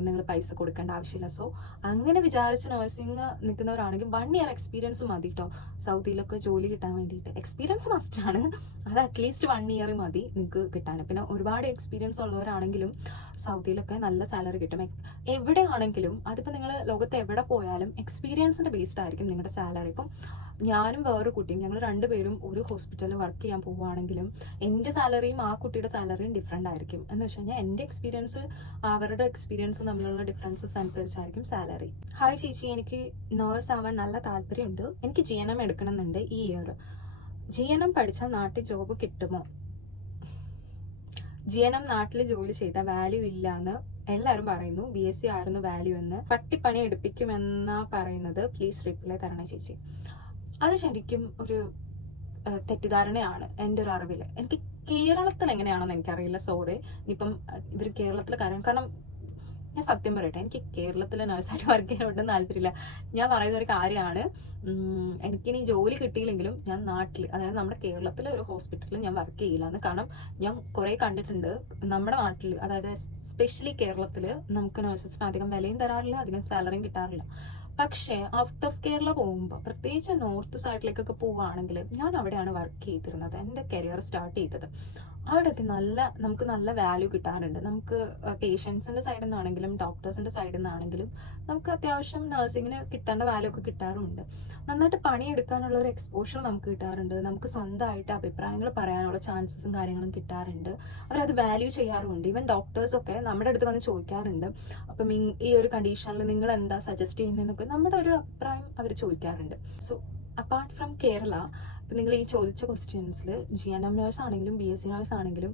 നിങ്ങൾ പൈസ കൊടുക്കേണ്ട ആവശ്യമില്ല. സോ അങ്ങനെ വിചാരിച്ച് നഴ്സിംഗ് നിൽക്കുന്നവരാണെങ്കിൽ 1 ഇയർ എക്സ്പീരിയൻസ് മതി കേട്ടോ സൗദിയിലൊക്കെ ജോലി കിട്ടാൻ വേണ്ടിയിട്ട്. എക്സ്പീരിയൻസ് മസ്റ്റാണ്. അത് അറ്റ്ലീസ്റ്റ് 1 ഇയർ മതി നിങ്ങൾക്ക് കിട്ടാൻ. പിന്നെ ഒരുപാട് എക്സ്പീരിയൻസ് ഉള്ളവരാണെങ്കിലും സൗദിയിലൊക്കെ നല്ല സാലറി കിട്ടും. എവിടെയാണെങ്കിലും അതിപ്പോൾ നിങ്ങൾ ലോകത്ത് എവിടെ പോയാലും എക്സ്പീരിയൻസിൻ്റെ ബേസ്ഡ് ആയിരിക്കും നിങ്ങളുടെ സാലറി. ഇപ്പം ഞാനും വേറൊരു കുട്ടിയും ഞങ്ങൾ 2 പേരും ഒരു ഹോസ്പിറ്റലിൽ വർക്ക് ചെയ്യാൻ പോവുകയാണെങ്കിലും എൻ്റെ സാലറിയും ആ കുട്ടിയുടെ സാലറിയും ഡിഫറെൻ്റ് ആയിരിക്കും. എന്ന് വെച്ച് കഴിഞ്ഞാൽ എൻ്റെ എക്സ്പീരിയൻസ് അവരുടെ എക്സ്പീരിയൻസ് തമ്മിലുള്ള ഡിഫറൻസസ് അനുസരിച്ചായിരിക്കും സാലറി. ഹായ് ചേച്ചി, എനിക്ക് നേഴ്സ് ആവാൻ നല്ല താല്പര്യമുണ്ട്. എനിക്ക് GNM എടുക്കണമെന്നുണ്ട് ഈ ഇയർ. GNM പഠിച്ചാൽ നാട്ടിൽ ജോബ് കിട്ടുമോ? GNM നാട്ടിൽ ജോലി ചെയ്താൽ വാല്യൂ ഇല്ല എന്ന് എല്ലാവരും പറയുന്നു. BSc ആയിരുന്നു വാല്യൂ എന്ന്. പട്ടിപ്പണി എടുപ്പിക്കുമെന്നാ പറയുന്നത്. പ്ലീസ് റിപ്ലൈ തരണേ ചേച്ചി. അത് ശരിക്കും ഒരു തെറ്റിദ്ധാരണയാണ് എൻ്റെ ഒരു അറിവിൽ. എനിക്ക് കേരളത്തിൽ എങ്ങനെയാണെന്ന് എനിക്കറിയില്ല, സോറി. ഇനിയിപ്പം ഇവർ കേരളത്തിലെ കാരണം ഞാൻ സത്യം പറയട്ടെ, എനിക്ക് കേരളത്തിലെ നഴ്സായിട്ട് വർക്ക് ചെയ്യാനൊട്ടും താല്പര്യമില്ല. ഞാൻ പറയുന്ന ഒരു കാര്യമാണ്, എനിക്കിനി ജോലി കിട്ടിയില്ലെങ്കിലും ഞാൻ നാട്ടിൽ, അതായത് നമ്മുടെ കേരളത്തിലെ ഒരു ഹോസ്പിറ്റലിൽ ഞാൻ വർക്ക് ചെയ്യില്ല എന്ന്. കാരണം ഞാൻ കുറേ കണ്ടിട്ടുണ്ട് നമ്മുടെ നാട്ടിൽ, അതായത് എസ്പെഷ്യലി കേരളത്തിൽ നമുക്ക് നഴ്സസിന് അധികം വിലയും തരാറില്ല, അധികം സാലറിയും കിട്ടാറില്ല. പക്ഷേ ഔട്ട് ഓഫ് കേരള പോകുമ്പോൾ, പ്രത്യേകിച്ച് നോർത്ത് സൈഡിലേക്കൊക്കെ പോവുകയാണെങ്കിൽ, ഞാൻ അവിടെയാണ് വർക്ക് ചെയ്തിരുന്നത്, എൻ്റെ കരിയർ സ്റ്റാർട്ട് ചെയ്തത്. അവിടെയൊക്കെ നമുക്ക് നല്ല വാല്യൂ കിട്ടാറുണ്ട്. നമുക്ക് പേഷ്യൻസിൻ്റെ സൈഡിൽ നിന്നാണെങ്കിലും ഡോക്ടേഴ്സിൻ്റെ സൈഡിൽ നിന്നാണെങ്കിലും നമുക്ക് അത്യാവശ്യം നഴ്സിങ്ങിന് കിട്ടേണ്ട വാല്യൂ ഒക്കെ കിട്ടാറുണ്ട്. നന്നായിട്ട് പണിയെടുക്കാനുള്ള ഒരു എക്സ്പോഷർ നമുക്ക് കിട്ടാറുണ്ട്. നമുക്ക് സ്വന്തമായിട്ട് അഭിപ്രായങ്ങൾ പറയാനുള്ള ചാൻസസും കാര്യങ്ങളും കിട്ടാറുണ്ട്. അവരത് വാല്യൂ ചെയ്യാറുമുണ്ട്. ഈവൻ ഡോക്ടേഴ്സൊക്കെ നമ്മുടെ അടുത്ത് വന്ന് ചോദിക്കാറുണ്ട്, അപ്പം ഈ ഒരു കണ്ടീഷനിൽ നിങ്ങൾ എന്താ സജസ്റ്റ് ചെയ്യുന്നതെന്നൊക്കെ നമ്മുടെ ഒരു അഭിപ്രായം അവർ ചോദിക്കാറുണ്ട്. സോ അപ്പാർട്ട് ഫ്രം കേരള, ഇപ്പം നിങ്ങൾ ഈ ചോദിച്ച ക്വസ്റ്റ്യൻസിൽ GNM നേഴ്സ് ആണെങ്കിലും BSc നേഴ്സ് ആണെങ്കിലും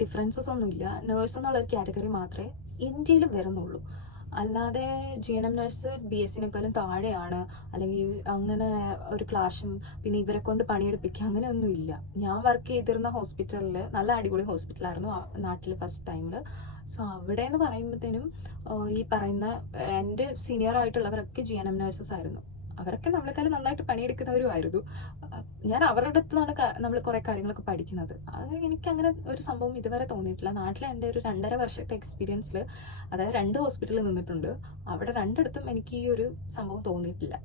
ഡിഫറൻസസ് ഒന്നുമില്ല. നേഴ്സ് എന്നുള്ളൊരു കാറ്റഗറി മാത്രമേ ഇന്ത്യയിൽ വരുന്നുള്ളൂ. അല്ലാതെ GNM നേഴ്സ് BScനെക്കാളും താഴെയാണ്, അല്ലെങ്കിൽ അങ്ങനെ ഒരു ക്ലാഷും പിന്നെ ഇവരെ കൊണ്ട് പണിയെടുപ്പിക്കുക അങ്ങനെയൊന്നും ഇല്ല. ഞാൻ വർക്ക് ചെയ്തിരുന്ന ഹോസ്പിറ്റലിൽ നല്ല അടിപൊളി ഹോസ്പിറ്റലായിരുന്നു നാട്ടിൽ ഫസ്റ്റ് ടൈമിൽ. സോ അവിടെ എന്ന് പറയുമ്പോഴത്തേനും ഈ പറയുന്ന എൻ്റെ സീനിയർ ആയിട്ടുള്ളവരൊക്കെ GNM നേഴ്സസ് ആയിരുന്നു. അവരൊക്കെ നമ്മളെക്കാളും നന്നായിട്ട് പണിയെടുക്കുന്നവരുമായിരുന്നു. ഞാൻ അവരുടെ അടുത്താണ് നമ്മൾ കുറേ കാര്യങ്ങളൊക്കെ പഠിക്കുന്നത്. അത് എനിക്ക് അങ്ങനെ ഒരു സംഭവം ഇതുവരെ തോന്നിയിട്ടില്ല. നാട്ടിലെ എൻ്റെ ഒരു 2.5 വർഷത്തെ എക്സ്പീരിയൻസിൽ, അതായത് 2 ഹോസ്പിറ്റലിൽ നിന്നിട്ടുണ്ട്, അവിടെ 2 എനിക്ക് ഈ ഒരു സംഭവം തോന്നിയിട്ടില്ല.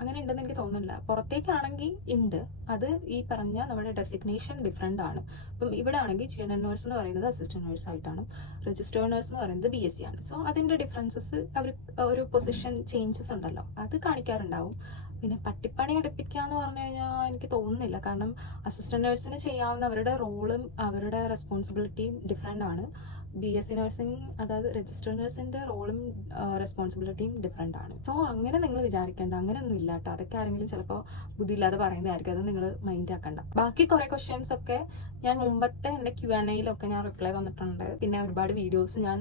അങ്ങനെ ഉണ്ടെന്ന് എനിക്ക് തോന്നുന്നില്ല. പുറത്തേക്കാണെങ്കിൽ ഉണ്ട്. അത് ഈ പറഞ്ഞ നമ്മുടെ ഡെസിഗ്നേഷൻ ഡിഫറെൻ്റ് ആണ്. ഇപ്പം ഇവിടെ ആണെങ്കിൽ GNM നേഴ്സ് എന്ന് പറയുന്നത് അസിസ്റ്റന്റ് നേഴ്സ് ആയിട്ടാണ്, രജിസ്റ്റേർഡ് നേഴ്സ് എന്ന് പറയുന്നത് BSc ആണ്. സോ അതിൻ്റെ ഡിഫറൻസസ് അവർ ഒരു പൊസിഷൻ ചേഞ്ചസ് ഉണ്ടല്ലോ, അത് കാണിക്കാറുണ്ടാവും. പിന്നെ പട്ടിപ്പണി എടുപ്പിക്കുക എന്ന് പറഞ്ഞു കഴിഞ്ഞാൽ എനിക്ക് തോന്നുന്നില്ല. കാരണം അസിസ്റ്റന്റ് നഴ്സിന് ചെയ്യാവുന്ന അവരുടെ റോളും അവരുടെ റെസ്പോൺസിബിലിറ്റിയും ഡിഫറെൻ്റ് ആണ്. BSc നഴ്സിംഗ്, അതായത് രജിസ്റ്റേർഡ് നഴ്സിൻ്റെ റോളും റെസ്പോൺസിബിലിറ്റിയും ഡിഫറെൻ്റ് ആണ്. സോ അങ്ങനെ നിങ്ങൾ വിചാരിക്കേണ്ട, അങ്ങനെയൊന്നും ഇല്ല കേട്ടോ. അതൊക്കെ ആരെങ്കിലും ചിലപ്പോൾ ബുദ്ധിയില്ലാതെ പറയുന്നതായിരിക്കും, അത് നിങ്ങൾ മൈൻഡ് ആക്കണ്ട. ബാക്കി കുറേ ക്വസ്റ്റ്യൻസ് ഒക്കെ ഞാൻ മുമ്പത്തെ എൻ്റെ Q&Aയിലൊക്കെ ഞാൻ റിപ്ലൈ തന്നിട്ടുണ്ട്. പിന്നെ ഒരുപാട് വീഡിയോസ് ഞാൻ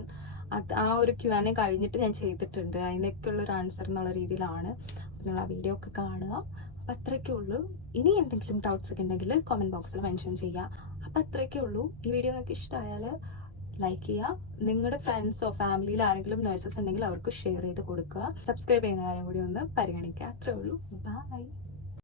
ആ ഒരു Q&A കഴിഞ്ഞിട്ട് ഞാൻ ചെയ്തിട്ടുണ്ട്. അതിനൊക്കെയുള്ളൊരു ആൻസർ എന്നുള്ള രീതിയിലാണ്. നിങ്ങൾ ആ വീഡിയോ ഒക്കെ കാണുക. അപ്പം അത്രയൊക്കെ ഉള്ളൂ. ഇനി എന്തെങ്കിലും ഡൗട്ട്സ് ഒക്കെ ഉണ്ടെങ്കിൽ കമൻറ്റ് ബോക്സിൽ മെൻഷൻ ചെയ്യുക. അപ്പം അത്രയൊക്കെ ഉള്ളൂ. ഈ വീഡിയോ നിങ്ങൾക്ക് ഇഷ്ടമായാൽ ലൈക്ക് ചെയ്യുക. നിങ്ങളുടെ ഫ്രണ്ട്സോ ഫാമിലിയിൽ ആരെങ്കിലും നഴ്സസ് ഉണ്ടെങ്കിൽ അവർക്ക് ഷെയർ ചെയ്ത് കൊടുക്കുക. സബ്സ്ക്രൈബ് ചെയ്യുന്ന കാര്യം കൂടി ഒന്ന് പരിഗണിക്കുക. അത്രേ ഉള്ളൂ. ബൈ.